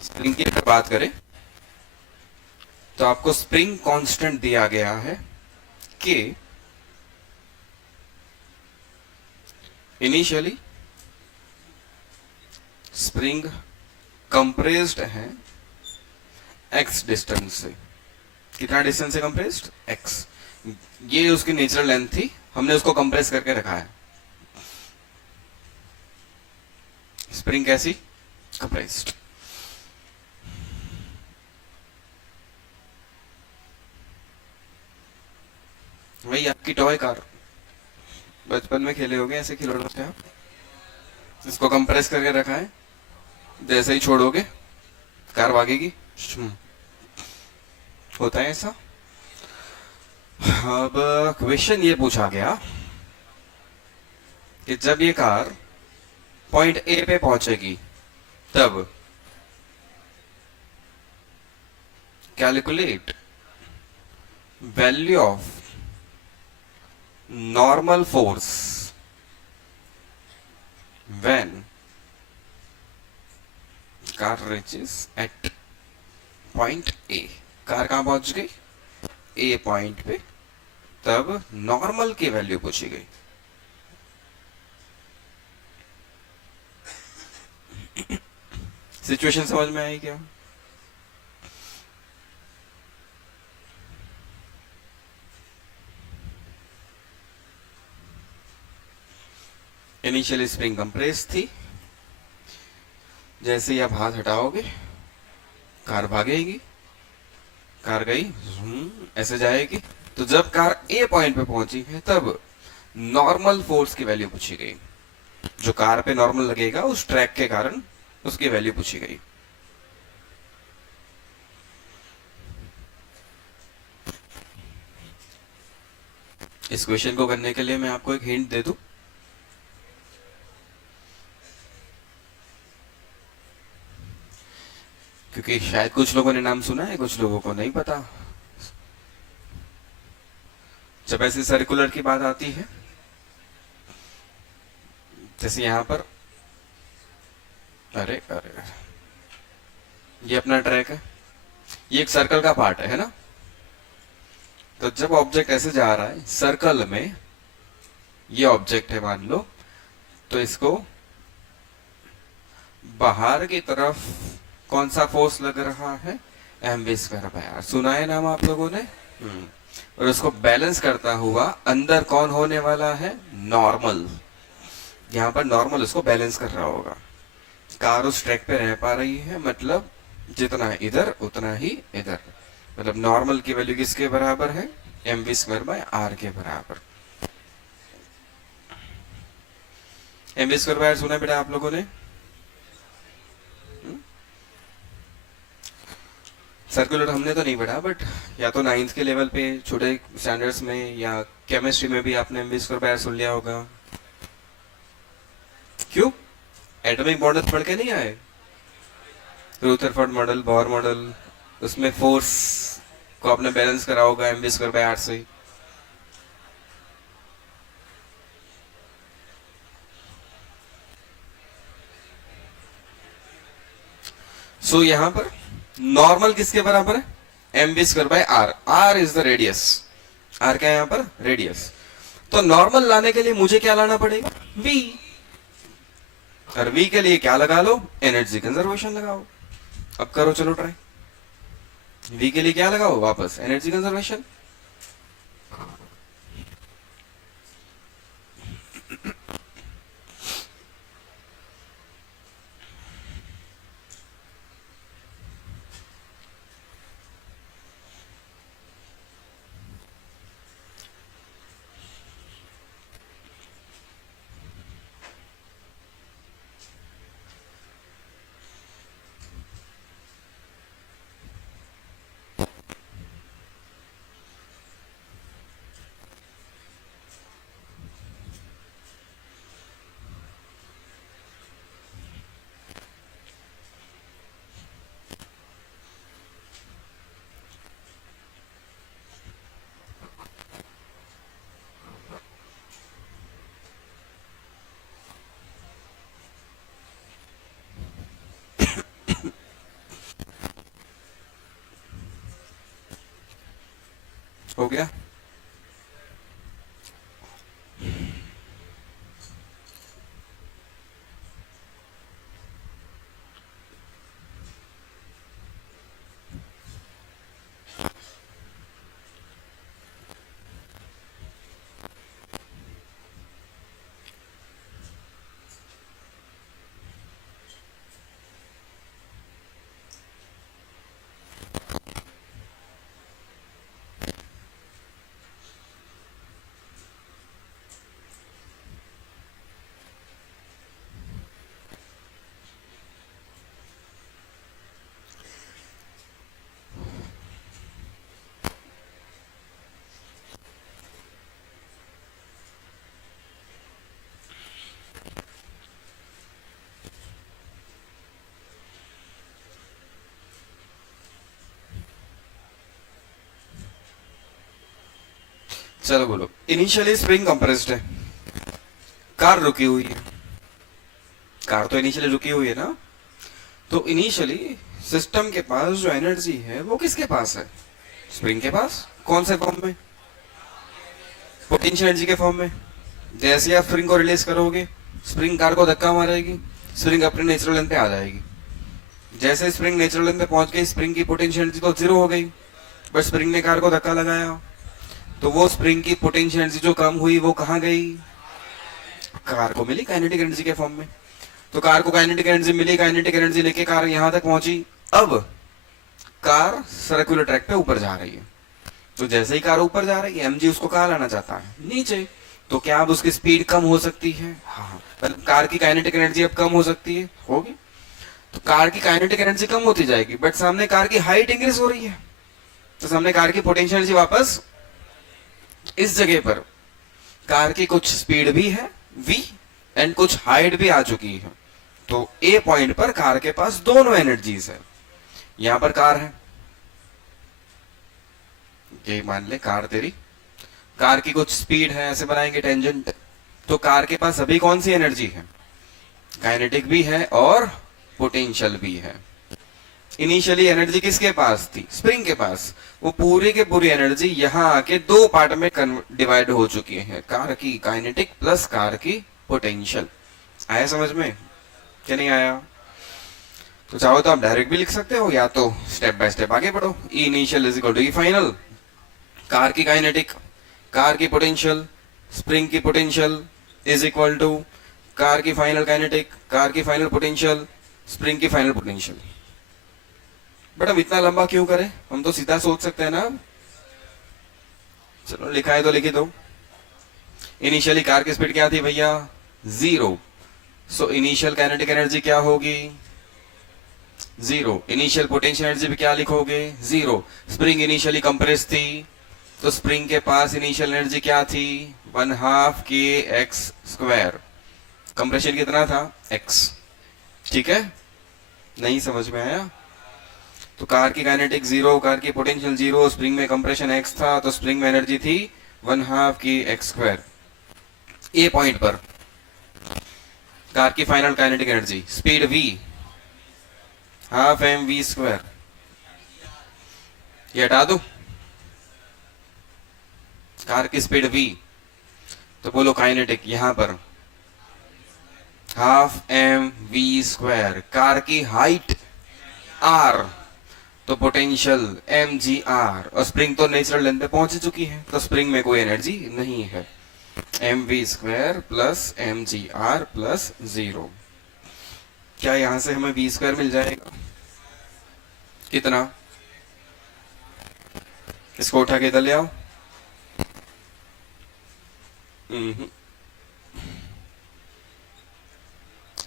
Spring की अगर बात करें तो आपको स्प्रिंग कांस्टेंट दिया गया है के इनिशियली स्प्रिंग कंप्रेस्ड है x डिस्टेंस से। कितना डिस्टेंस है कंप्रेस्ड? x। ये उसकी नेचुरल लेंथ थी, हमने उसको कंप्रेस करके रखा है। स्प्रिंग कैसी? कंप्रेस्ड। वही आपकी टॉय कार, बचपन में खेले होंगे ऐसे खिलौने थे आप। इसको कंप्रेस करके रखा है, जैसे ही छोड़ोगे कार भागेगी। होता है ऐसा। अब क्वेश्चन ये पूछा गया कि जब ये कार पॉइंट ए पे पहुंचेगी तब calculate value of normal force when car reaches at point A. Car कहां पहुंच गई? ए पॉइंट पे, तब नॉर्मल की वैल्यू पूछी गई। सिचुएशन समझ में आई क्या? इनिशियली स्प्रिंग कंप्रेस थी, जैसे ही आप हाथ हटाओगे कार भागेगी। कार गई, ऐसे जाएगी। तो जब कार ए पॉइंट पे पहुंची है तब नॉर्मल फोर्स की वैल्यू पूछी गई। जो कार पे नॉर्मल लगेगा उस ट्रैक के कारण उसकी वैल्यू पूछी गई। इस क्वेश्चन को करने के लिए मैं आपको एक हिंट दे दूं। क्योंकि शायद कुछ लोगों ने नाम सुना है, कुछ लोगों को नहीं पता। जब ऐसे सर्कुलर की बात आती है, जैसे यहां पर, अरे अरे, ये अपना ट्रैक है, ये एक सर्कल का पार्ट है ना। तो जब ऑब्जेक्ट ऐसे जा रहा है सर्कल में, ये ऑब्जेक्ट है मान लो, तो इसको बाहर की तरफ कौन सा फोर्स लग रहा है? mv square by R. सुना है नाम आप लोगों ने? और उसको बैलेंस करता हुआ अंदर कौन होने वाला है? नॉर्मल। यहां पर नॉर्मल उसको बैलेंस कर रहा होगा। कार उस ट्रैक पे रह पा रही है, मतलब जितना इधर उतना ही इधर। मतलब नॉर्मल की वैल्यू किसके बराबर है? mv स्क्वायर बाय आर के बराबर। mv स्क्वायर बाय आर सुना बेटा आप लोगों ने? सर्कुलर हमने तो नहीं पढ़ा, बट या तो नाइन्थ के लेवल पे छोटे स्टैंडर्ड्स में या केमिस्ट्री में भी आपने mv स्क्वायर बाय आर सुन लिया होगा। क्यों? एटॉमिक मॉडल पढ़ के नहीं आए? रुदरफोर्ड मॉडल, बोर मॉडल, उसमें फोर्स को आपने बैलेंस करा होगा mv स्क्वायर बाय आर से। सो यहां पर नॉर्मल किसके बराबर है? mv square by R. R is the radius. R क्या है यहां पर? रेडियस। तो नॉर्मल लाने के लिए मुझे क्या लाना पड़ेगा? v। और v के लिए क्या लगा लो? एनर्जी कंजर्वेशन लगाओ। अब करो चलो ट्राई। v के लिए क्या लगाओ? वापस एनर्जी कंजर्वेशन। हो गया? चलो बोलो, इनिशियली स्प्रिंग कंप्रेस्ड है, कार रुकी हुई है, कार तो इनिशियली रुकी हुई है ना, तो इनिशियली सिस्टम के पास जो एनर्जी है वो किसके पास है? स्प्रिंग के पास। कौन से फॉर्म में? पोटेंशियल एनर्जी के फॉर्म में। जैसे ही आप स्प्रिंग को रिलीज करोगे, स्प्रिंग कार को धक्का मारेगी, स्प्रिंग अपने नेचुरल लेंथ पे आ जाएगी। जैसे स्प्रिंग नेचुरल लेंथ पे पहुंच गई, स्प्रिंग की पोटेंशियल एनर्जी तो जीरो हो गई, बट स्प्रिंग ने कार को धक्का लगाया, तो वो स्प्रिंग की पोटेंशियल एनर्जी जो कम हुई वो कहाँ गई? कार को मिली काइनेटिक एनर्जी के फॉर्म में। तो कार को काइनेटिक एनर्जी मिली, काइनेटिक एनर्जी लेके कार यहां तक पहुंची। अब कार सर्कुलर ट्रैक पे ऊपर जा रही है, तो जैसे ही कार ऊपर जा रही है, एमजी उसको कहाँ लाना चाहता है? नीचे। तो क्या अब उसकी स्पीड कम हो सकती है? हाँ, मतलब कार की काइनेटिक एनर्जी अब कम हो सकती है, होगी। तो कार की काइनेटिक एनर्जी कम होती जाएगी, बट सामने कार की हाइट इंक्रीज हो रही है, तो सामने कार की पोटेंशियल एनर्जी वापस इस जगह पर, कार की कुछ स्पीड भी है v एंड कुछ हाइट भी आ चुकी है। तो ए पॉइंट पर कार के पास दोनों एनर्जीज है। यहां पर कार है, ये मान ले कार तेरी, कार की कुछ स्पीड है, ऐसे बनाएंगे टेंजेंट। तो कार के पास अभी कौन सी एनर्जी है? काइनेटिक भी है और पोटेंशियल भी है। इनिशियली एनर्जी किसके पास थी? स्प्रिंग के पास। वो पूरी के पूरी एनर्जी यहां आके दो पार्ट में डिवाइड हो चुकी है, कार की काइनेटिक प्लस कार की पोटेंशियल। आया समझ में क्या नहीं आया? तो चाहो तो आप डायरेक्ट भी लिख सकते हो, या तो स्टेप बाय स्टेप आगे बढ़ो। E initial is equal to E final, car की काइनेटिक, कार की पोटेंशियल, स्प्रिंग की potential is equal to car की फाइनल काइनेटिक, कार की फाइनल पोटेंशियल, स्प्रिंग की फाइनल पोटेंशियल। बट हम इतना लंबा क्यों करें? हम तो सीधा सोच सकते हैं ना। चलो लिखा है तो लिखी दो। इनिशियली कार की स्पीड क्या थी भैया? Zero. So initial kinetic energy क्या होगी? जीरो। इनिशियल पोटेंशियल एनर्जी भी क्या लिखोगे? जीरो। स्प्रिंग इनिशियली कंप्रेस थी, तो स्प्रिंग के पास इनिशियल एनर्जी क्या थी? 1/2 के एक्स स्क्वायर। कंप्रेशन कितना था? x। ठीक है, नहीं समझ में आया? तो कार की काइनेटिक जीरो, कार की पोटेंशियल जीरो, स्प्रिंग में कंप्रेशन x था, तो स्प्रिंग में एनर्जी थी 1/2 की एक्स स्क्वायर। ए पॉइंट पर कार की final kinetic energy, speed v, 1/2 mv square. ये हटा दो, कार की स्पीड v, तो बोलो काइनेटिक यहां पर 1/2 mv स्क्वायर। कार की हाइट r, तो पोटेंशियल mgr, और स्प्रिंग तो नेचुरल लेंथ पे पहुंच चुकी है, तो स्प्रिंग में कोई एनर्जी नहीं है। mv square plus mgr plus 0। क्या यहां से हमें v स्क्वायर मिल जाएगा? कितना? इसको उठा के इधर ले आओ।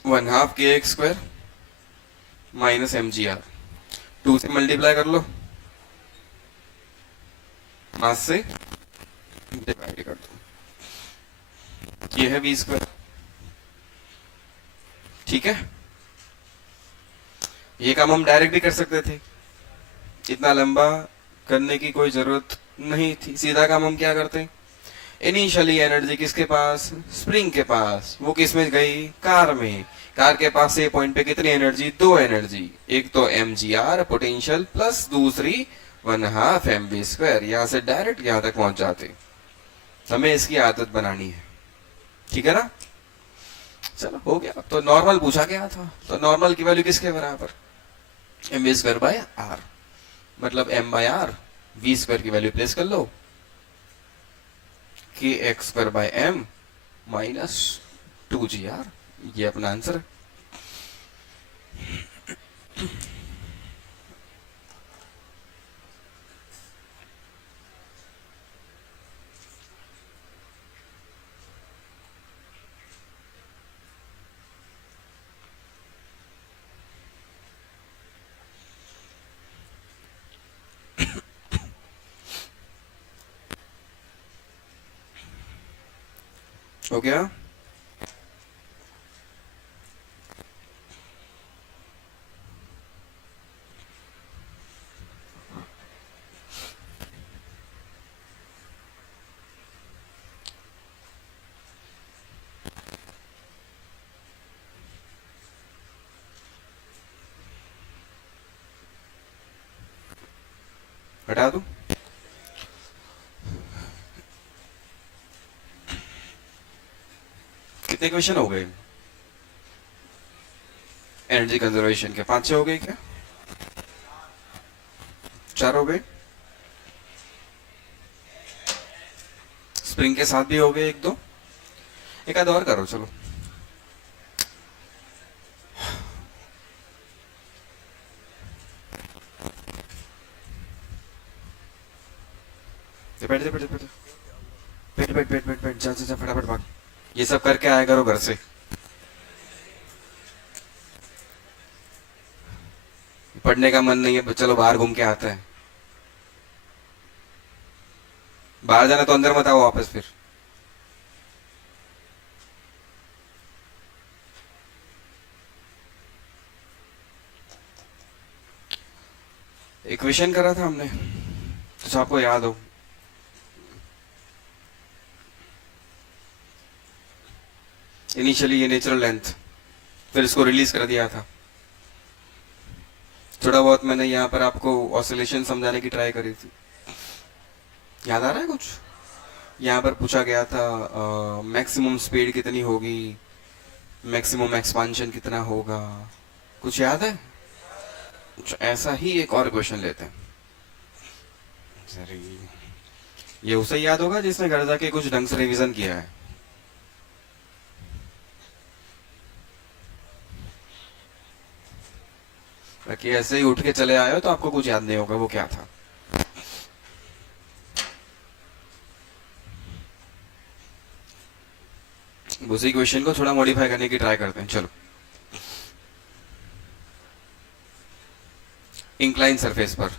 1/2 K x square minus mgr, 2 से मल्टीप्लाई कर लो, मास से डिवाइड कर दो, ये है v स्क्वायर। ठीक है, ये काम हम डायरेक्ट भी कर सकते थे, इतना लंबा करने की कोई जरूरत नहीं थी। सीधा काम हम क्या करते? इनिशियली एनर्जी किसके पास? स्प्रिंग के पास। वो किस में गई? कार में। कार के पास से पॉइंट पे कितनी एनर्जी? दो एनर्जी, एक तो mgr पोटेंशियल प्लस दूसरी 1/2 mv स्क्वायर। यहां से डायरेक्ट यहां तक पहुंच जाते। हमें इसकी आदत बनानी है, ठीक है ना? चलो हो गया। तो नॉर्मल पूछा गया था, तो नॉर्मल की वैल्यू किसके बराबर? mv स्क्वायर बाय r, मतलब m by r। v square की वैल्यू प्लेस कर लो, K x square by M minus 2gr। ये अपना आंसर है। हो गया? हटा दूं? कितने क्वेश्चन हो गए एनर्जी कंजर्वेशन के? 5-6 हो गए क्या? 4 हो गए। स्प्रिंग के साथ भी हो गए 1-2। एक आध और करो चलो। बैठ जा बैठ जा बैठ जा। बैठ बैठ बैठ बैठ बैठ, जा जा जा, फटाफट भाग। ये सब करके आया करो घर से। पढ़ने का मन नहीं है, चलो बाहर घूम के आते हैं। बाहर जाना तो अंदर मत आओ वापस फिर। इक्वेशन करा था हमने, तो आपको याद हो। इनिशियली ये नेचुरल लेंथ, फिर इसको रिलीज कर दिया था। थोड़ा बहुत मैंने यहाँ पर आपको ऑसिलेशन समझाने की ट्राई करी थी। याद आ रहा है कुछ? यहाँ पर पूछा गया था मैक्सिमम स्पीड कितनी होगी, मैक्सिमम एक्सपांशन कितना होगा, कुछ याद है? कुछ ऐसा ही एक और क्वेश्चन लेते हैं। ये उसे याद होगा जिसने घर जाके कुछ ढंग से रिवीजन किया है। बाकी ऐसे ही उठ के चले आए हो तो आपको कुछ याद नहीं होगा वो क्या था। उसी क्वेश्चन को थोड़ा मॉडिफाई करने की ट्राई करते हैं, चलो। इंक्लाइन सरफेस पर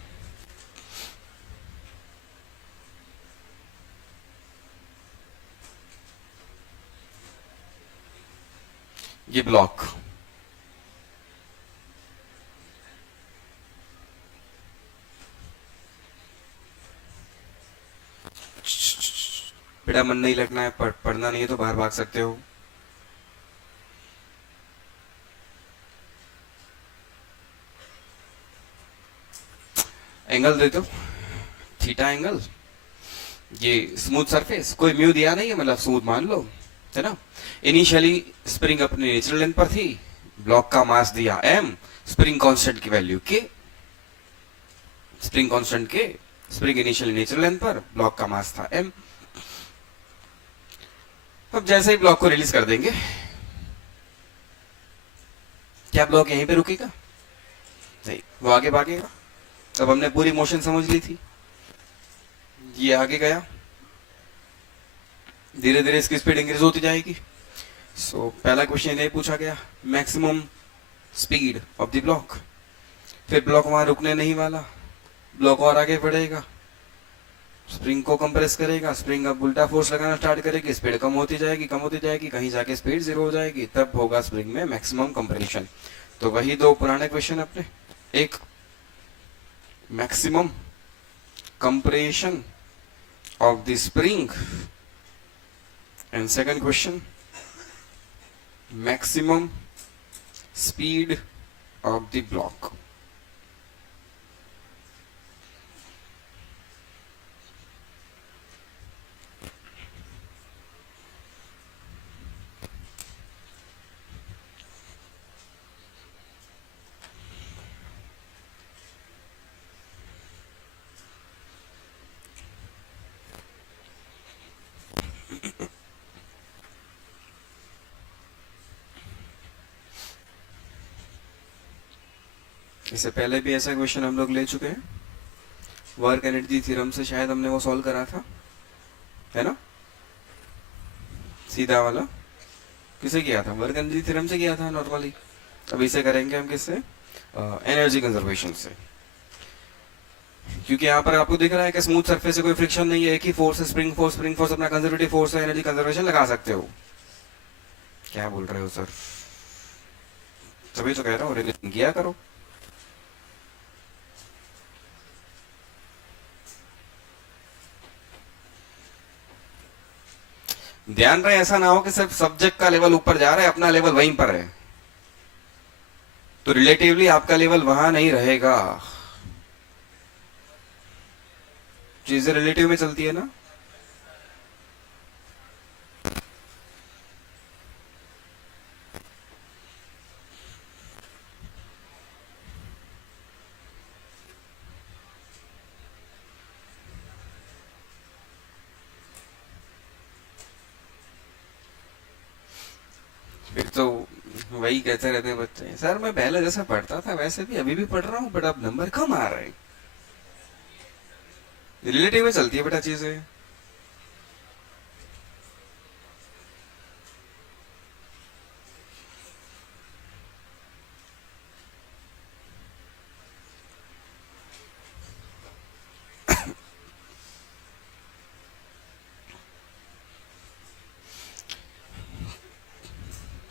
ये ब्लॉक बेटा मन नहीं लगना है, पढ़ना नहीं है तो बाहर भाग सकते हो। एंगल दे दो, थीटा एंगल। ये स्मूथ सरफेस, कोई म्यू दिया नहीं है, मतलब स्मूथ मान लो, है ना। इनिशियली स्प्रिंग अपनी नेचुरल लेंथ पर थी, ब्लॉक का मास दिया m, स्प्रिंग कांस्टेंट की value k, spring constant k, spring initially natural length पर, ब्लॉक का मास था m। अब जैसे ही ब्लॉक को रिलीज कर देंगे, क्या ब्लॉक यहीं पे रुकेगा? नहीं, वो आगे भागेगा। अब हमने पूरी मोशन समझ ली थी, ये आगे गया, धीरे धीरे इसकी स्पीड इंक्रीज होती जाएगी। सो पहला क्वेश्चन ये पूछा गया, maximum speed of the block. फिर ब्लॉक वहां रुकने नहीं वाला, ब्लॉक और आगे बढ़ेगा, स्प्रिंग को कंप्रेस करेगा, स्प्रिंग अब उल्टा फोर्स लगाना स्टार्ट करेगी, स्पीड कम होती जाएगी कम होती जाएगी, कहीं जाके स्पीड 0 हो जाएगी, तब होगा स्प्रिंग में मैक्सिमम कंप्रेशन। तो वही दो पुराने क्वेश्चन अपने, एक maximum compression of the spring and second question maximum speed of the block। इससे पहले भी ऐसा क्वेश्चन हम लोग ले चुके हैं, वर्क एनर्जी थ्योरम से शायद हमने वो सॉल्व करा था, है ना, सीधा वाला। किसे किया था? वर्क एनर्जी थ्योरम से किया था नॉर्मली। अब इसे करेंगे हम किससे? एनर्जी कंजर्वेशन से। क्योंकि यहाँ पर आपको दिख रहा है कि स्मूथ सरफेस से कोई फ्रिक्शन नहीं है, एक ही फोर्स है, स्प्रिंग फोर्स अपना कंजर्वेटिव फोर्स है, एनर्जी कंजर्वेशन लगा सकते हो। क्या बोल रहे हो सर? तभी तो कह रहा हूँ रिलेशन किया करो। ध्यान रहे ऐसा ना हो कि सिर्फ सब्जेक्ट का लेवल ऊपर जा रहा है, अपना लेवल वहीं पर है, तो रिलेटिवली आपका लेवल वहां नहीं रहेगा। चीजें रिलेटिव में चलती है ना। फिर तो वही कहते रहते हैं बच्चे, सर मैं पहले जैसा पढ़ता था वैसे भी अभी भी पढ़ रहा हूँ, बट अब नंबर कम आ रहे हैं। रिलेटिव में चलती है बेटा चीजें।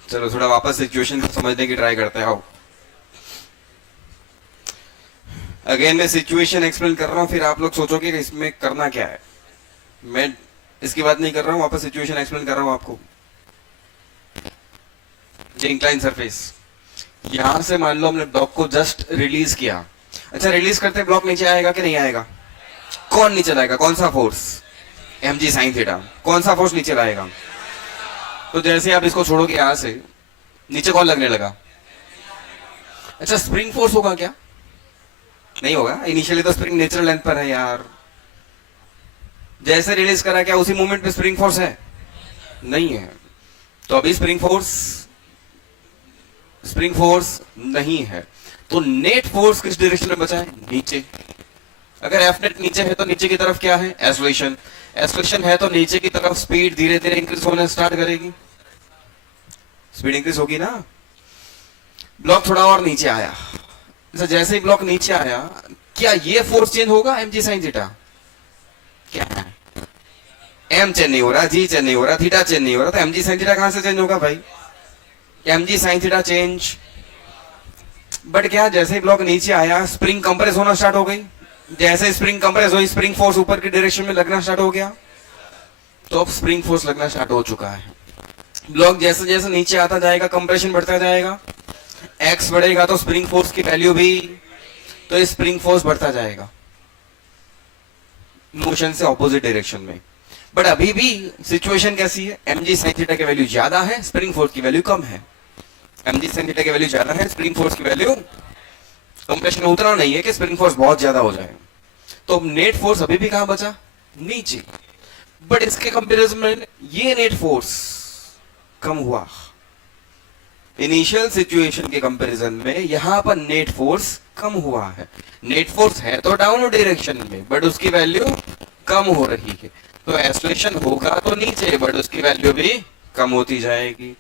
चलो थोड़ा वापस सिचुएशन को समझने की ट्राई करते हैं, आओ। अगेन मैं सिचुएशन एक्सप्लेन कर रहा हूँ, फिर आप लोग सोचोगे कि इसमें करना क्या है। मैं इसकी बात नहीं कर रहा हूँ, वापस सिचुएशन एक्सप्लेन कर रहा हूँ आपको। इंक्लाइन सरफेस, यहां से मान लो हमने ब्लॉक को जस्ट रिलीज किया। अच्छा, रिलीज करते ब्लॉक नीचे आएगा कि नहीं आएगा? कौन नीचे लाएगा? कौन सा force? M G sine theta. कौन सा फोर्स नीचे लाएगा? तो जैसे आप इसको छोड़ोगे यहां से, नीचे कौन लगने लगा? अच्छा, स्प्रिंग फोर्स होगा क्या? नहीं होगा। इनिशियली तो स्प्रिंग नेचुरल लेंथ पर है यार। जैसे रिलीज करा, क्या उसी मोमेंट पे स्प्रिंग फोर्स है? नहीं है। तो अभी स्प्रिंग फोर्स नहीं है। तो नेट फोर्स किस डायरेक्शन में बचा है? नीचे। अगर एफ नेट नीचे है तो नीचे की तरफ क्या है? एक्सेलरेशन। एक्सेलरेशन है तो नीचे की तरफ स्पीड धीरे धीरे इंक्रीज होने स्टार्ट करेगी। स्पीड इंक्रीज होगी ना। ब्लॉक थोड़ा और नीचे आया, जैसे ही ब्लॉक नीचे आया, क्या ये फोर्स चेंज होगा? M G sine theta. क्या है? एम चेंज नहीं हो रहा, जी चेंज नहीं हो रहा, थीटा चेंज नहीं हो रहा, तो एम जी साइन थीटा कहां से चेंज होगा भाई? M G sine theta change. But क्या जैसे ही ब्लॉक नीचे आया, स्प्रिंग कंप्रेस होना स्टार्ट हो गई। जैसे स्प्रिंग कंप्रेस हुई, स्प्रिंग फोर्स ऊपर की डायरेक्शन में लगना स्टार्ट हो गया। तो अब स्प्रिंग फोर्स लगना स्टार्ट हो चुका है। ब्लॉक जैसे जैसे नीचे आता जाएगा, कंप्रेशन बढ़ता जाएगा। एक्स बढ़ेगा तो स्प्रिंग फोर्स की वैल्यू भी, तो स्प्रिंग फोर्स बढ़ता जाएगा मोशन से ऑपोजिट डायरेक्शन में। बट अभी भी सिचुएशन कैसी है? एम जी साइन थीटा की वैल्यू ज्यादा है, स्प्रिंग फोर्स की वैल्यू कम है। एम जी साइन थीटा की वैल्यू ज्यादा है, स्प्रिंग फोर्स की वैल्यू, कंप्रेशन उतना नहीं है कि स्प्रिंग फोर्स बहुत ज्यादा हो जाए। तो नेट फोर्स अभी भी कहां बचा? नीचे। बट इसके कंपेरिजन में ये नेट फोर्स कम हुआ। इनिशियल सिचुएशन के कंपैरिजन में यहां पर नेट फोर्स कम हुआ है। नेट फोर्स है तो डाउनवर्ड डायरेक्शन में, बट उसकी वैल्यू कम हो रही है। तो एक्सेलरेशन होगा तो नीचे, बट उसकी वैल्यू भी कम होती जाएगी।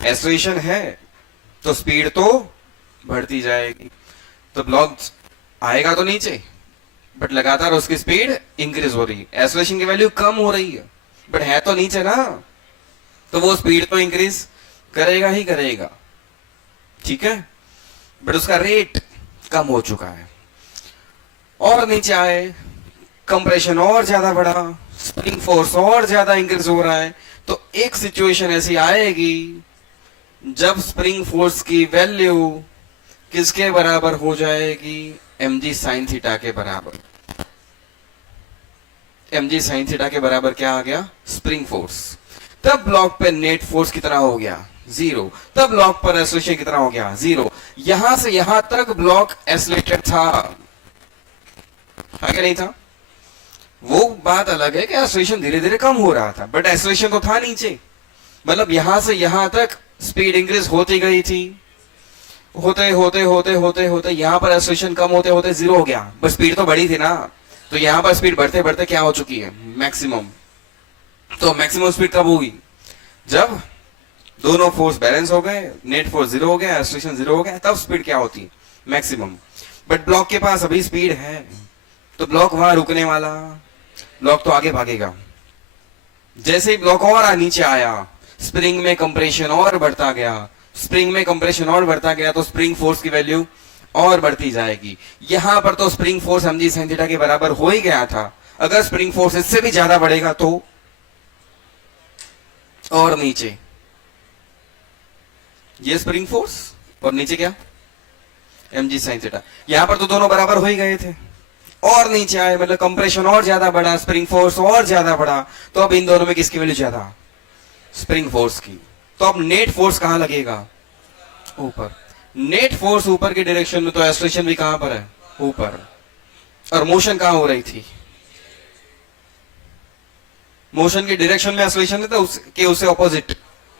एक्सेलरेशन है तो स्पीड तो बढ़ती जाएगी। तो ब्लॉक आएगा तो नीचे, बट लगातार उसकी स्पीड इंक्रीज हो रही है। एक्सेलरेशन की वैल्यू कम हो रही है, बट है तो नीचे ना, तो वो स्पीड तो इंक्रीज करेगा ही करेगा, ठीक है। बट उसका रेट कम हो चुका है। और नीचे आए, कंप्रेशन और ज्यादा बढ़ा, स्प्रिंग फोर्स और ज्यादा इंक्रीज हो रहा है। तो एक सिचुएशन ऐसी आएगी जब स्प्रिंग फोर्स की वैल्यू किसके बराबर हो जाएगी? एम जी साइन थीटा के बराबर। एम जी साइन थीटा के बराबर क्या आ गया? Spring force. तब ब्लॉक पे नेट फोर्स कितना हो गया? जीरो। तब ब्लॉक पर एक्सेलरेशन कितना हो गया? जीरो। यहां से यहां तक ब्लॉक एक्सेलरेटेड था क्या नहीं था? वो बात अलग है कि एक्सेलरेशन धीरे धीरे कम हो रहा था, बट एक्सेलरेशन तो था नीचे। मतलब यहां से यहां तक स्पीड इंक्रीज होती गई थी, होते होते होते होते होते यहां पर एक्सेलरेशन कम होते होते जीरो हो गया, पर स्पीड तो बढ़ी थी ना। तो यहां पर स्पीड बढ़ते बढ़ते क्या हो चुकी है? मैक्सिमम। तो मैक्सिमम स्पीड कब होगी? जब दोनों फोर्स बैलेंस हो गए, नेट फोर्स जीरो हो गया, एक्सेलरेशन जीरो हो गया, तब स्पीड क्या होती? मैक्सिमम। बट ब्लॉक के पास अभी स्पीड है, तो ब्लॉक वहां रुकने वाला, ब्लॉक तो आगे भागेगा। जैसे ही ब्लॉक और नीचे आया, स्प्रिंग में कंप्रेशन और बढ़ता गया, स्प्रिंग में कंप्रेशन और बढ़ता गया, तो स्प्रिंग फोर्स की वैल्यू और बढ़ती जाएगी। यहां पर तो spring force M G sine theta के बराबर हो ही गया था। अगर स्प्रिंग फोर्स इससे भी ज्यादा बढ़ेगा तो और नीचे ये स्प्रिंग फोर्स और नीचे क्या? M G sine theta. यहां पर तो दोनों बराबर हो ही गए थे, और नीचे आए, मतलब कंप्रेशन और ज्यादा बढ़ा, स्प्रिंग फोर्स और ज्यादा बढ़ा, तो अब इन दोनों में किसकी वैल्यू ज्यादा? स्प्रिंग फोर्स की। तो अब नेट फोर्स कहां लगेगा? ऊपर। नेट फोर्स ऊपर की डायरेक्शन में, तो एक्सलेशन भी कहां पर है? ऊपर। और मोशन कहां हो रही थी? मोशन की डायरेक्शन में एक्सलेशन है, तो उससे ऑपोजिट।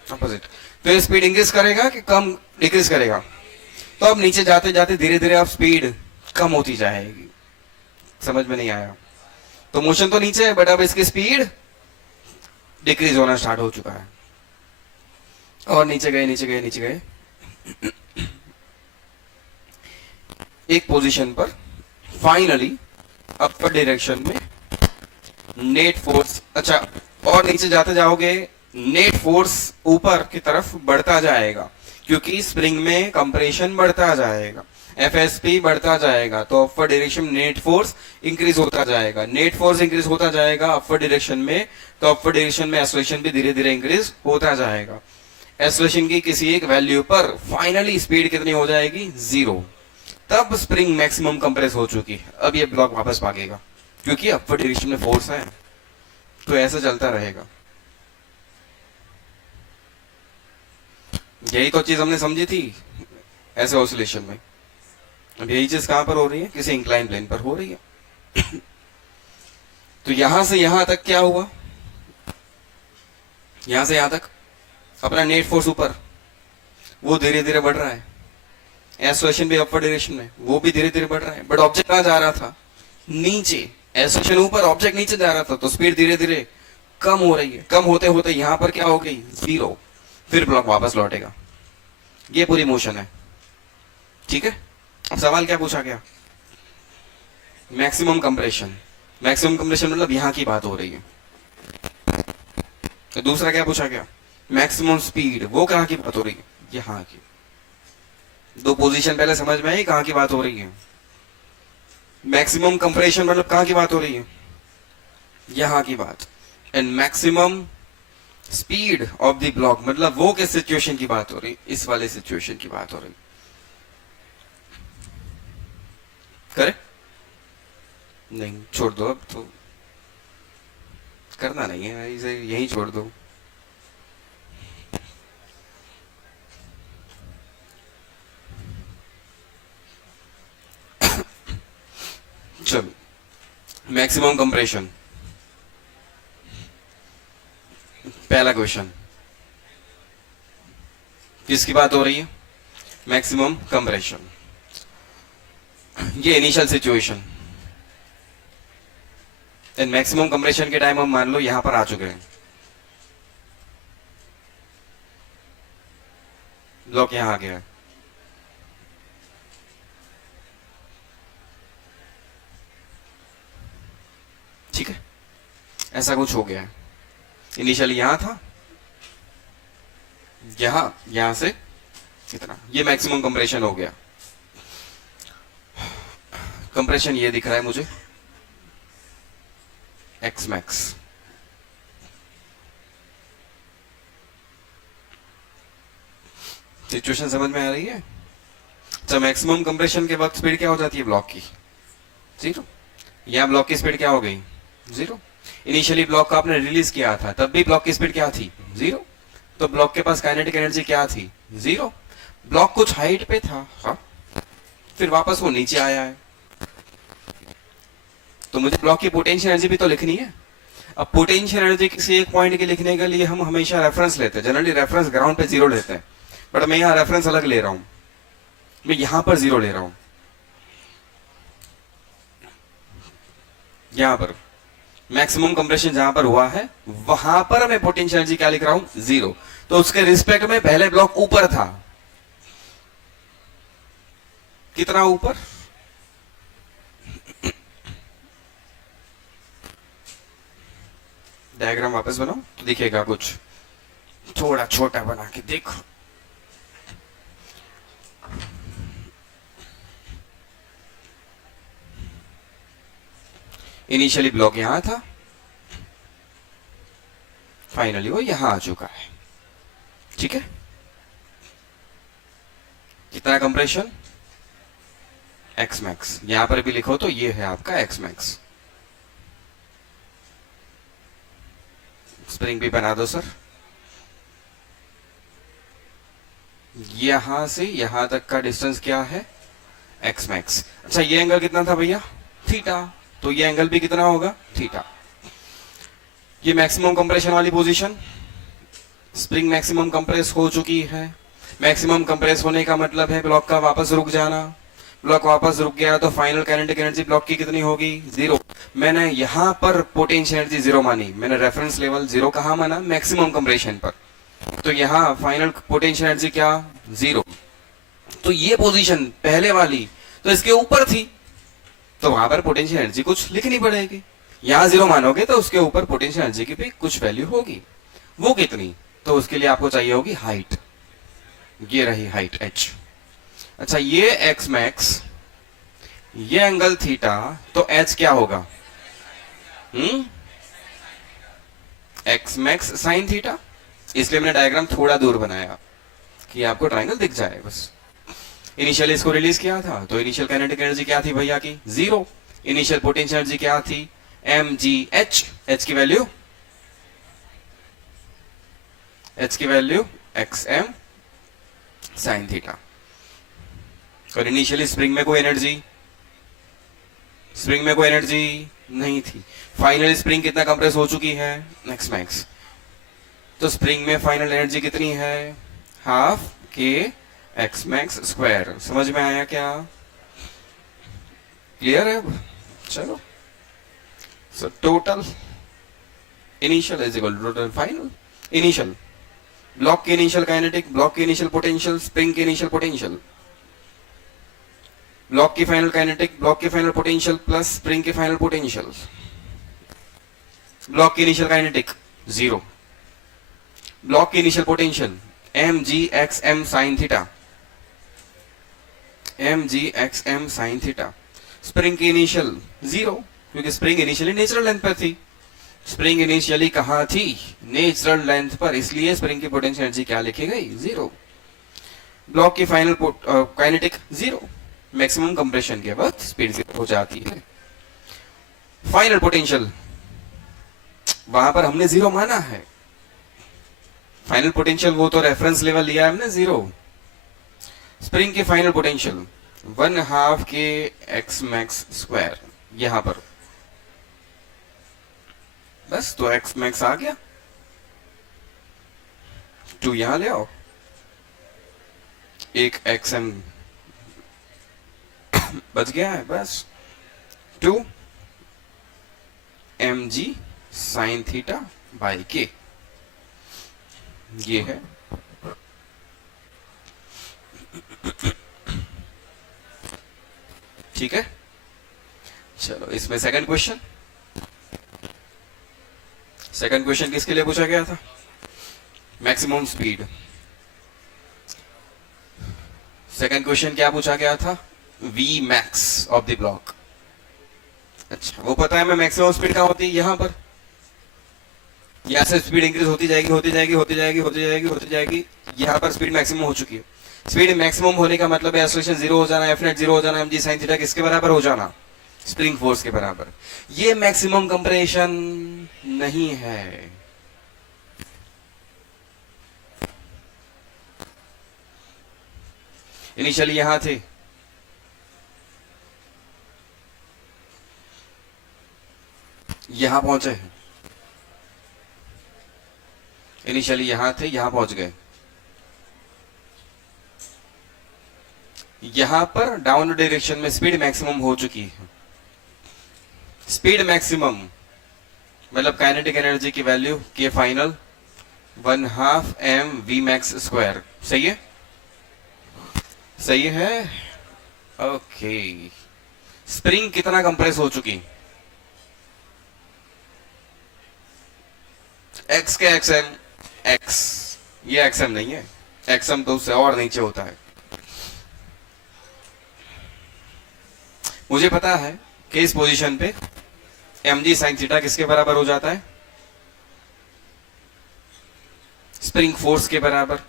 ऑपोजिट। तो ये स्पीड इंक्रीज करेगा कि कम डिक्रीज करेगा? तो अब नीचे जाते जाते धीरे धीरे अब स्पीड कम होती जाएगी। समझ में नहीं आया? तो मोशन तो नीचे है, बट अब इसकी स्पीड डिक्रीज होना स्टार्ट हो चुका है। और नीचे गए, नीचे गए, नीचे गए, एक पोजीशन पर फाइनली अपर डायरेक्शन में नेट फोर्स, अच्छा, और नीचे जाते जाओगे, नेट फोर्स ऊपर की तरफ बढ़ता जाएगा, क्योंकि स्प्रिंग में कंप्रेशन बढ़ता जाएगा, एफएसपी बढ़ता जाएगा, तो upper direction net force increase होता जाएगा। नेट फोर्स इंक्रीज होता जाएगा अपर डायरेक्शन में, तो अपर डायरेक्शन में एक्सेलरेशन भी धीरे धीरे इंक्रीज होता जाएगा। एक्सेलरेशन की किसी एक वैल्यू पर फाइनली स्पीड कितनी हो जाएगी? 0। तब स्प्रिंग मैक्सिमम कंप्रेस हो चुकी है। अब ये ब्लॉक वापस भागेगा, क्योंकि अपर डायरेक्शन में फोर्स है। तो ऐसा चलता रहेगा। यही तो चीज हमने समझी थी ऐसे ऑसिलेशन में। अब यही चीज कहां पर हो रही है? किसी इंक्लाइन प्लेन पर हो रही है। तो यहां से यहां तक क्या हुआ? यहां से यहां तक अपना नेट फोर्स ऊपर, वो धीरे धीरे बढ़ रहा है। एक्सेलरेशन भी अपर डायरेक्शन में, वो भी धीरे धीरे बढ़ रहा है। बट ऑब्जेक्ट कहां जा रहा था? नीचे। एक्सेलरेशन ऊपर, ऑब्जेक्ट नीचे जा रहा था, तो स्पीड धीरे धीरे कम हो रही है। कम होते होते यहां पर क्या हो गई? 0। फिर ब्लॉक वापस लौटेगा। ये पूरी मोशन है। ठीक है। अब सवाल क्या पूछा गया? Maximum compression. मैक्सिमम कंप्रेशन मतलब यहां की बात हो रही है। तो दूसरा क्या पूछा गया? मैक्सिमम स्पीड, वो कहां की बात हो रही है? यहां की। दो पोजीशन पहले समझ में आई, कहां की बात हो रही है? मैक्सिमम कंप्रेशन मतलब कहां की बात हो रही है? यहां की बात। And maximum speed of the block मतलब वो किस सिचुएशन की बात हो रही? इस वाले सिचुएशन की बात हो रही। करे? नहीं, छोड़ दो, अब तो करना नहीं है, इसे यहीं छोड़ दो। चलो, मैक्सिमम कंप्रेशन, पहला क्वेश्चन किसकी बात हो रही है? Maximum compression. ये initial situation. And maximum compression के टाइम हम मान लो यहां पर आ चुके हैं। ब्लॉक यहां आ गया है। ठीक है, ऐसा कुछ हो गया है। इनिशियली यहां था, यहां से इतना, ये मैक्सिमम कंप्रेशन हो गया। कंप्रेशन ये दिख रहा है मुझे, एक्स मैक्स। सिचुएशन समझ में आ रही है? तो मैक्सिमम कंप्रेशन के वक्त स्पीड क्या हो जाती है ब्लॉक की? 0। यहां ब्लॉक की स्पीड क्या हो गई? 0। इनिशियली ब्लॉक का आपने रिलीज किया था, तब भी ब्लॉक की स्पीड क्या थी? 0। तो ब्लॉक के पास काइनेटिक एनर्जी क्या थी? 0। ब्लॉक कुछ हाइट पे था, हाँ, फिर वापस वो नीचे आया है। तो मुझे ब्लॉक की पोटेंशियल एनर्जी भी तो लिखनी है। अब पोटेंशियल एनर्जी किसी एक पॉइंट के लिखने के लिए हम हमेशा रेफरेंस लेते हैं। जनरली रेफरेंस ग्राउंड पे 0 लेते हैं, बट मैं यहाँ रेफरेंस अलग ले रहा हूं। मैं यहां पर 0 ले रहा हूं। यहां पर मैक्सिमम कंप्रेशन जहां पर हुआ है, वहां पर मैं पोटेंशियल एनर्जी क्या लिख रहा हूं? 0। तो उसके रिस्पेक्ट में पहले ब्लॉक ऊपर था। कितना ऊपर? डायग्राम वापस बनाओ तो दिखेगा कुछ। थोड़ा छोटा बना के देखो। इनिशियली ब्लॉक यहां था, फाइनली वो यहां आ चुका है। ठीक है। कितना कंप्रेशन? एक्स मैक्स, यहां पर भी लिखो तो ये है आपका एक्स मैक्स। स्प्रिंग भी बना दो सर। यहां से यहां तक का डिस्टेंस क्या है, एक्स मैक्स। अच्छा ये एंगल कितना था भैया, थीटा, तो ये एंगल भी कितना होगा, थीटा। ये मैक्सिमम कंप्रेशन वाली पोजीशन, स्प्रिंग मैक्सिमम कंप्रेस हो चुकी है। मैक्सिमम कंप्रेस होने का मतलब है ब्लॉक का वापस रुक जाना। ब्लॉक वापस रुक गया तो फाइनल काइनेटिक एनर्जी ब्लॉक की कितनी होगी, जीरो। मैंने यहां पर पोटेंशियल एनर्जी जीरो मानी, मैंने रेफरेंस लेवल जीरो कहां माना, मैक्सिमम कंप्रेशन पर। तो यहां फाइनल पोटेंशियल एनर्जी क्या, जीरो। तो ये पोजीशन पहले वाली तो इसके ऊपर थी, तो वहां पर पोटेंशियल एनर्जी कुछ लिखनी पड़ेगी। यहां जीरो मानोगे तो उसके ऊपर पोटेंशियल एनर्जी की भी कुछ वैल्यू होगी, वो कितनी, तो उसके लिए आपको चाहिए होगी हाइट। ये रही हाइट h। अच्छा ये x मैक्स, ये एंगल थीटा, तो h क्या होगा, x मैक्स साइन थीटा। इसलिए मैंने डायग्राम थोड़ा दूर बनाया कि आपको ट्रायंगल दिख जाए बस। इनिशियली इसको रिलीज किया था तो इनिशियल काइनेटिक एनर्जी क्या थी भैया की, जीरो। इनिशियल पोटेंशियल एनर्जी क्या थी, mgh, h की वैल्यू, h की वैल्यू xm साइन थीटा। और इनिशियली स्प्रिंग में कोई एनर्जी, स्प्रिंग में कोई एनर्जी नहीं थी। फाइनल स्प्रिंग कितना कंप्रेस हो चुकी है, एक्स मैक्स। तो स्प्रिंग में फाइनल एनर्जी कितनी है, half K x max square. समझ में आया क्या, क्लियर है, चलो। So total initial is equal to total final. Initial block के इनिशियल काइनेटिक, ब्लॉक के इनिशियल पोटेंशियल, स्प्रिंग के इनिशियल पोटेंशियल, ब्लॉक की फाइनल काइनेटिक, ब्लॉक के फाइनल पोटेंशियल प्लस स्प्रिंग के फाइनल पोटेंशियल। ब्लॉक की इनिशियल काइनेटिक जीरो, ब्लॉक की initial potential mgxm sine theta, mgxm sine theta. Spring की initial zero, क्योंकि spring initially natural length पर थी। Spring initially कहां थी, नेचुरल लेंथ पर, इसलिए स्प्रिंग की पोटेंशियल एनर्जी क्या लिखी गई, जीरो। ब्लॉक की final kinetic zero, maximum compression के वक्त स्पीड जीरो हो जाती है। फाइनल पोटेंशियल वहां पर हमने जीरो माना है, फाइनल पोटेंशियल वो तो रेफरेंस लेवल लिया है हमने जीरो। स्प्रिंग की final potential 1/2 K x max square, यहां पर बस, तो एक्स मैक्स आ गया, 2 यहां ले आओ, एक एक्सएम बच गया है, बस 2 mg साइन थीटा बाई के, ये है। ठीक है, चलो इसमें सेकंड क्वेश्चन। सेकंड क्वेश्चन किसके लिए पूछा गया था, मैक्सिमम स्पीड। सेकंड क्वेश्चन क्या पूछा गया था, v max of the block. अच्छा वो पता है, मैं मैक्सिमम स्पीड कहां होती है, यहां पर। यहां से स्पीड इंक्रीज होती जाएगी, होती जाएगी, होती जाएगी, होती जाएगी, होती जाएगी, यहां पर स्पीड मैक्सिमम हो चुकी है। स्पीड मैक्सिमम होने का मतलब है एक्सेलरेशन जीरो हो जाना, एफ नेट जीरो हो जाना, mg sin थीटा किसके बराबर हो जाना, स्प्रिंग फोर्स के बराबर। ये मैक्सिमम कंप्रेशन नहीं है, इनिशियली यहां थे, यहां पहुंचे हैं, इनिशियली यहां थे, यहां पहुंच गए। यहां पर डाउन डायरेक्शन में स्पीड मैक्सिमम हो चुकी है। स्पीड मैक्सिमम मतलब काइनेटिक एनर्जी की वैल्यू के final 1/2 m v max square. सही है, सही है, ओके। स्प्रिंग कितना कंप्रेस हो चुकी, x के xm, x, ये xm नहीं है, xm तो उससे और नीचे होता है। मुझे पता है कि इस पोजीशन पे mg sin थीटा किसके बराबर हो जाता है, स्प्रिंग फोर्स के बराबर।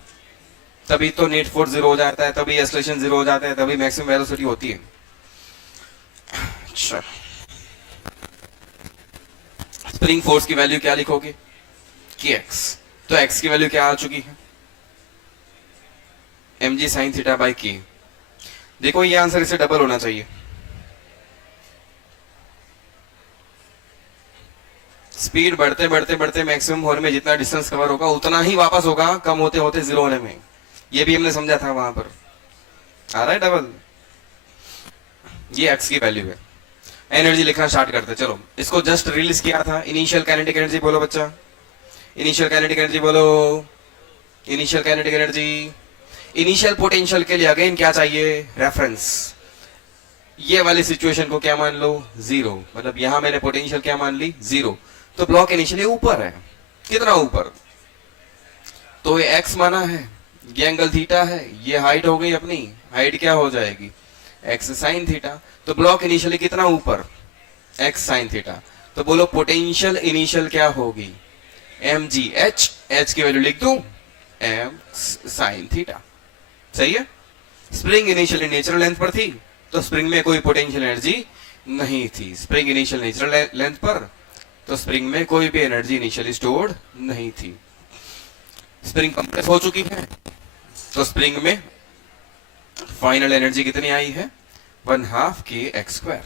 तभी तो नेट फोर्स जीरो हो जाता है, तभी एक्सेलरेशन जीरो हो जाता है, तभी मैक्सिमम वेलोसिटी होती है। अच्छा, स्प्रिंग फोर्स की वैल्यू क्या लिखोगे कि एक्स, तो एक्स की वैल्यू क्या आ चुकी है M G sine theta by K. देखो ये आंसर इससे डबल होना चाहिए। स्पीड बढ़ते बढ़ते बढ़ते मैक्सिमम होने में जितना डिस्टेंस कवर होगा उतना ही वापस होगा, कम होते होते जीरो होने में। ये भी हमने समझा था वहां पर। आ रहा है डबल। ये एक्स की वैल्यू है। एनर्जी लिखना स्टार्ट करते, चलो इसको जस्ट रिलीज किया था। इनिशियल काइनेटिक एनर्जी बोलो बच्चा, इनिशियल काइनेटिक एनर्जी बोलो, initial kinetic energy. Initial potential के लिए अगेन क्या चाहिए, रेफरेंस। ये वाली सिचुएशन को क्या मान लो, जीरो, मतलब यहां मैंने पोटेंशियल क्या मान ली, जीरो। तो ब्लॉक इनिशियली ऊपर है, कितना ऊपर, तो ये एक्स माना है, ये एंगल थीटा है, ये हाइट हो गई अपनी, हाइट क्या हो जाएगी एक्स साइन थीटा। तो ब्लॉक इनिशियली कितना ऊपर, एक्स साइन थीटा। तो बोलो पोटेंशियल इनिशियल क्या होगी, एम जी एच, एच की वैल्यू लिख दू एम साइन थीटा। सही है। स्प्रिंग इनिशियली नेचुरल लेंथ पर थी, तो स्प्रिंग में कोई पोटेंशियल एनर्जी नहीं थी। स्प्रिंग इनिशियल नेचुरल लेंथ पर, तो स्प्रिंग में कोई भी एनर्जी इनिशियली स्टोर्ड नहीं थी। स्प्रिंग कंप्रेस हो चुकी है, तो स्प्रिंग में फाइनल एनर्जी कितनी आई है, 1/2 के एक्स स्क्वायर।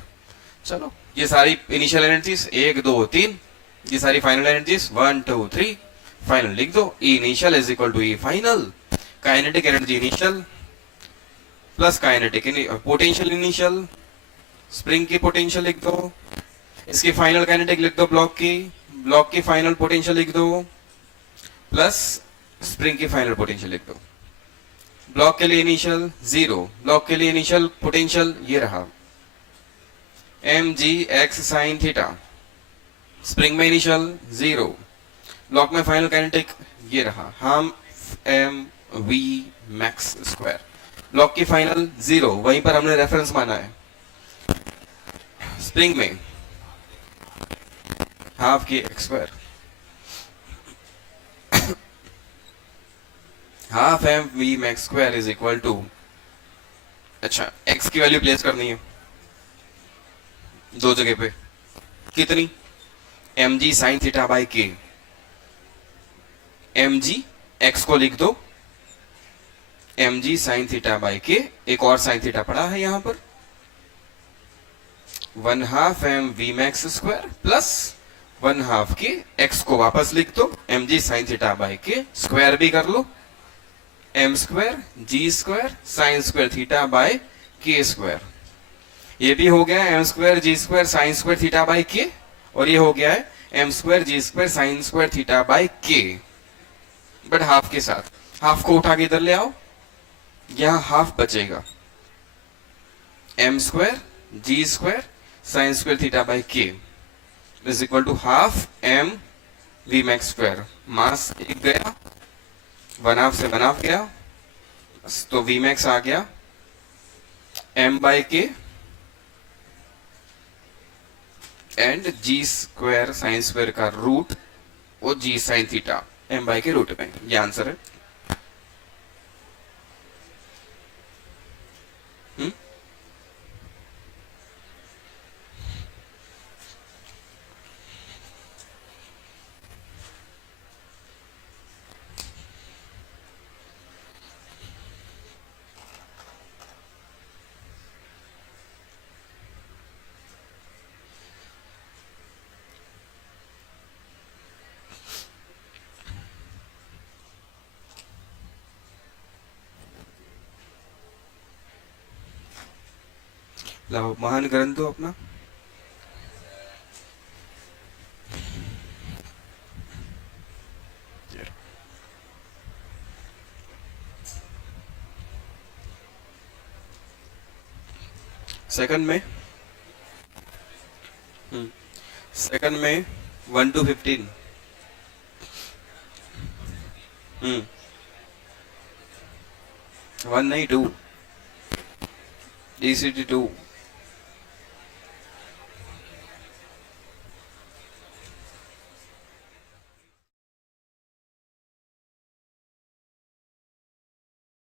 चलो ये सारी इनिशियल एनर्जीज 1 2 3, ये सारी फाइनल एनर्जीज 1 2 3, फाइनल लिख दो। E initial is equal to E final. Kinetic energy initial plus kinetic potential initial, spring की पोटेंशियल लिख दो, इसकी फाइनल काइनेटिक लिख दो, ब्लॉक की फाइनल पोटेंशियल लिख दो, प्लस स्प्रिंग की फाइनल पोटेंशियल लिख दो। ब्लॉक के लिए इनिशियल जीरो, ब्लॉक के लिए इनिशियल पोटेंशियल ये रहा M G X sine theta. Spring में इनिशियल जीरो, ब्लॉक में फाइनल काइनेटिक ये रहा हम M V max square. Block की फाइनल जीरो, वहीं पर हमने रेफरेंस माना है। स्प्रिंग में half K x square, half M V max square is equal to, अच्छा एक्स की वैल्यू प्लेस करनी है दो जगह पे, कितनी, M G sine theta by K. M G X को लिख दो M G sine theta by K, एक और साइन थीटा पड़ा है यहां पर, 1/2 M V max square plus 1/2 K X को वापस लिख दो M G sine theta by K, square भी कर लो, M square G square sine square theta by K square. ये भी हो गया M square G square sine square theta by K, और ये हो गया है M square G square sine square theta by K, but half के साथ। हाफ को उठा के इधर ले आओ, यहां हाफ बचेगा, M square G square sine square theta by K is equal to half M V max square. Mass एक गया, 1/2 से 1/2 गया, तो वी मैक्स आ गया M by K and G square sine square का रूट, वो G sine theta M by K root में। ये आंसर है। लाओ महान ग्रंथ दो अपना। सेकंड में सेकंड में 1 to 15, 1 नहीं 2, DCT 2।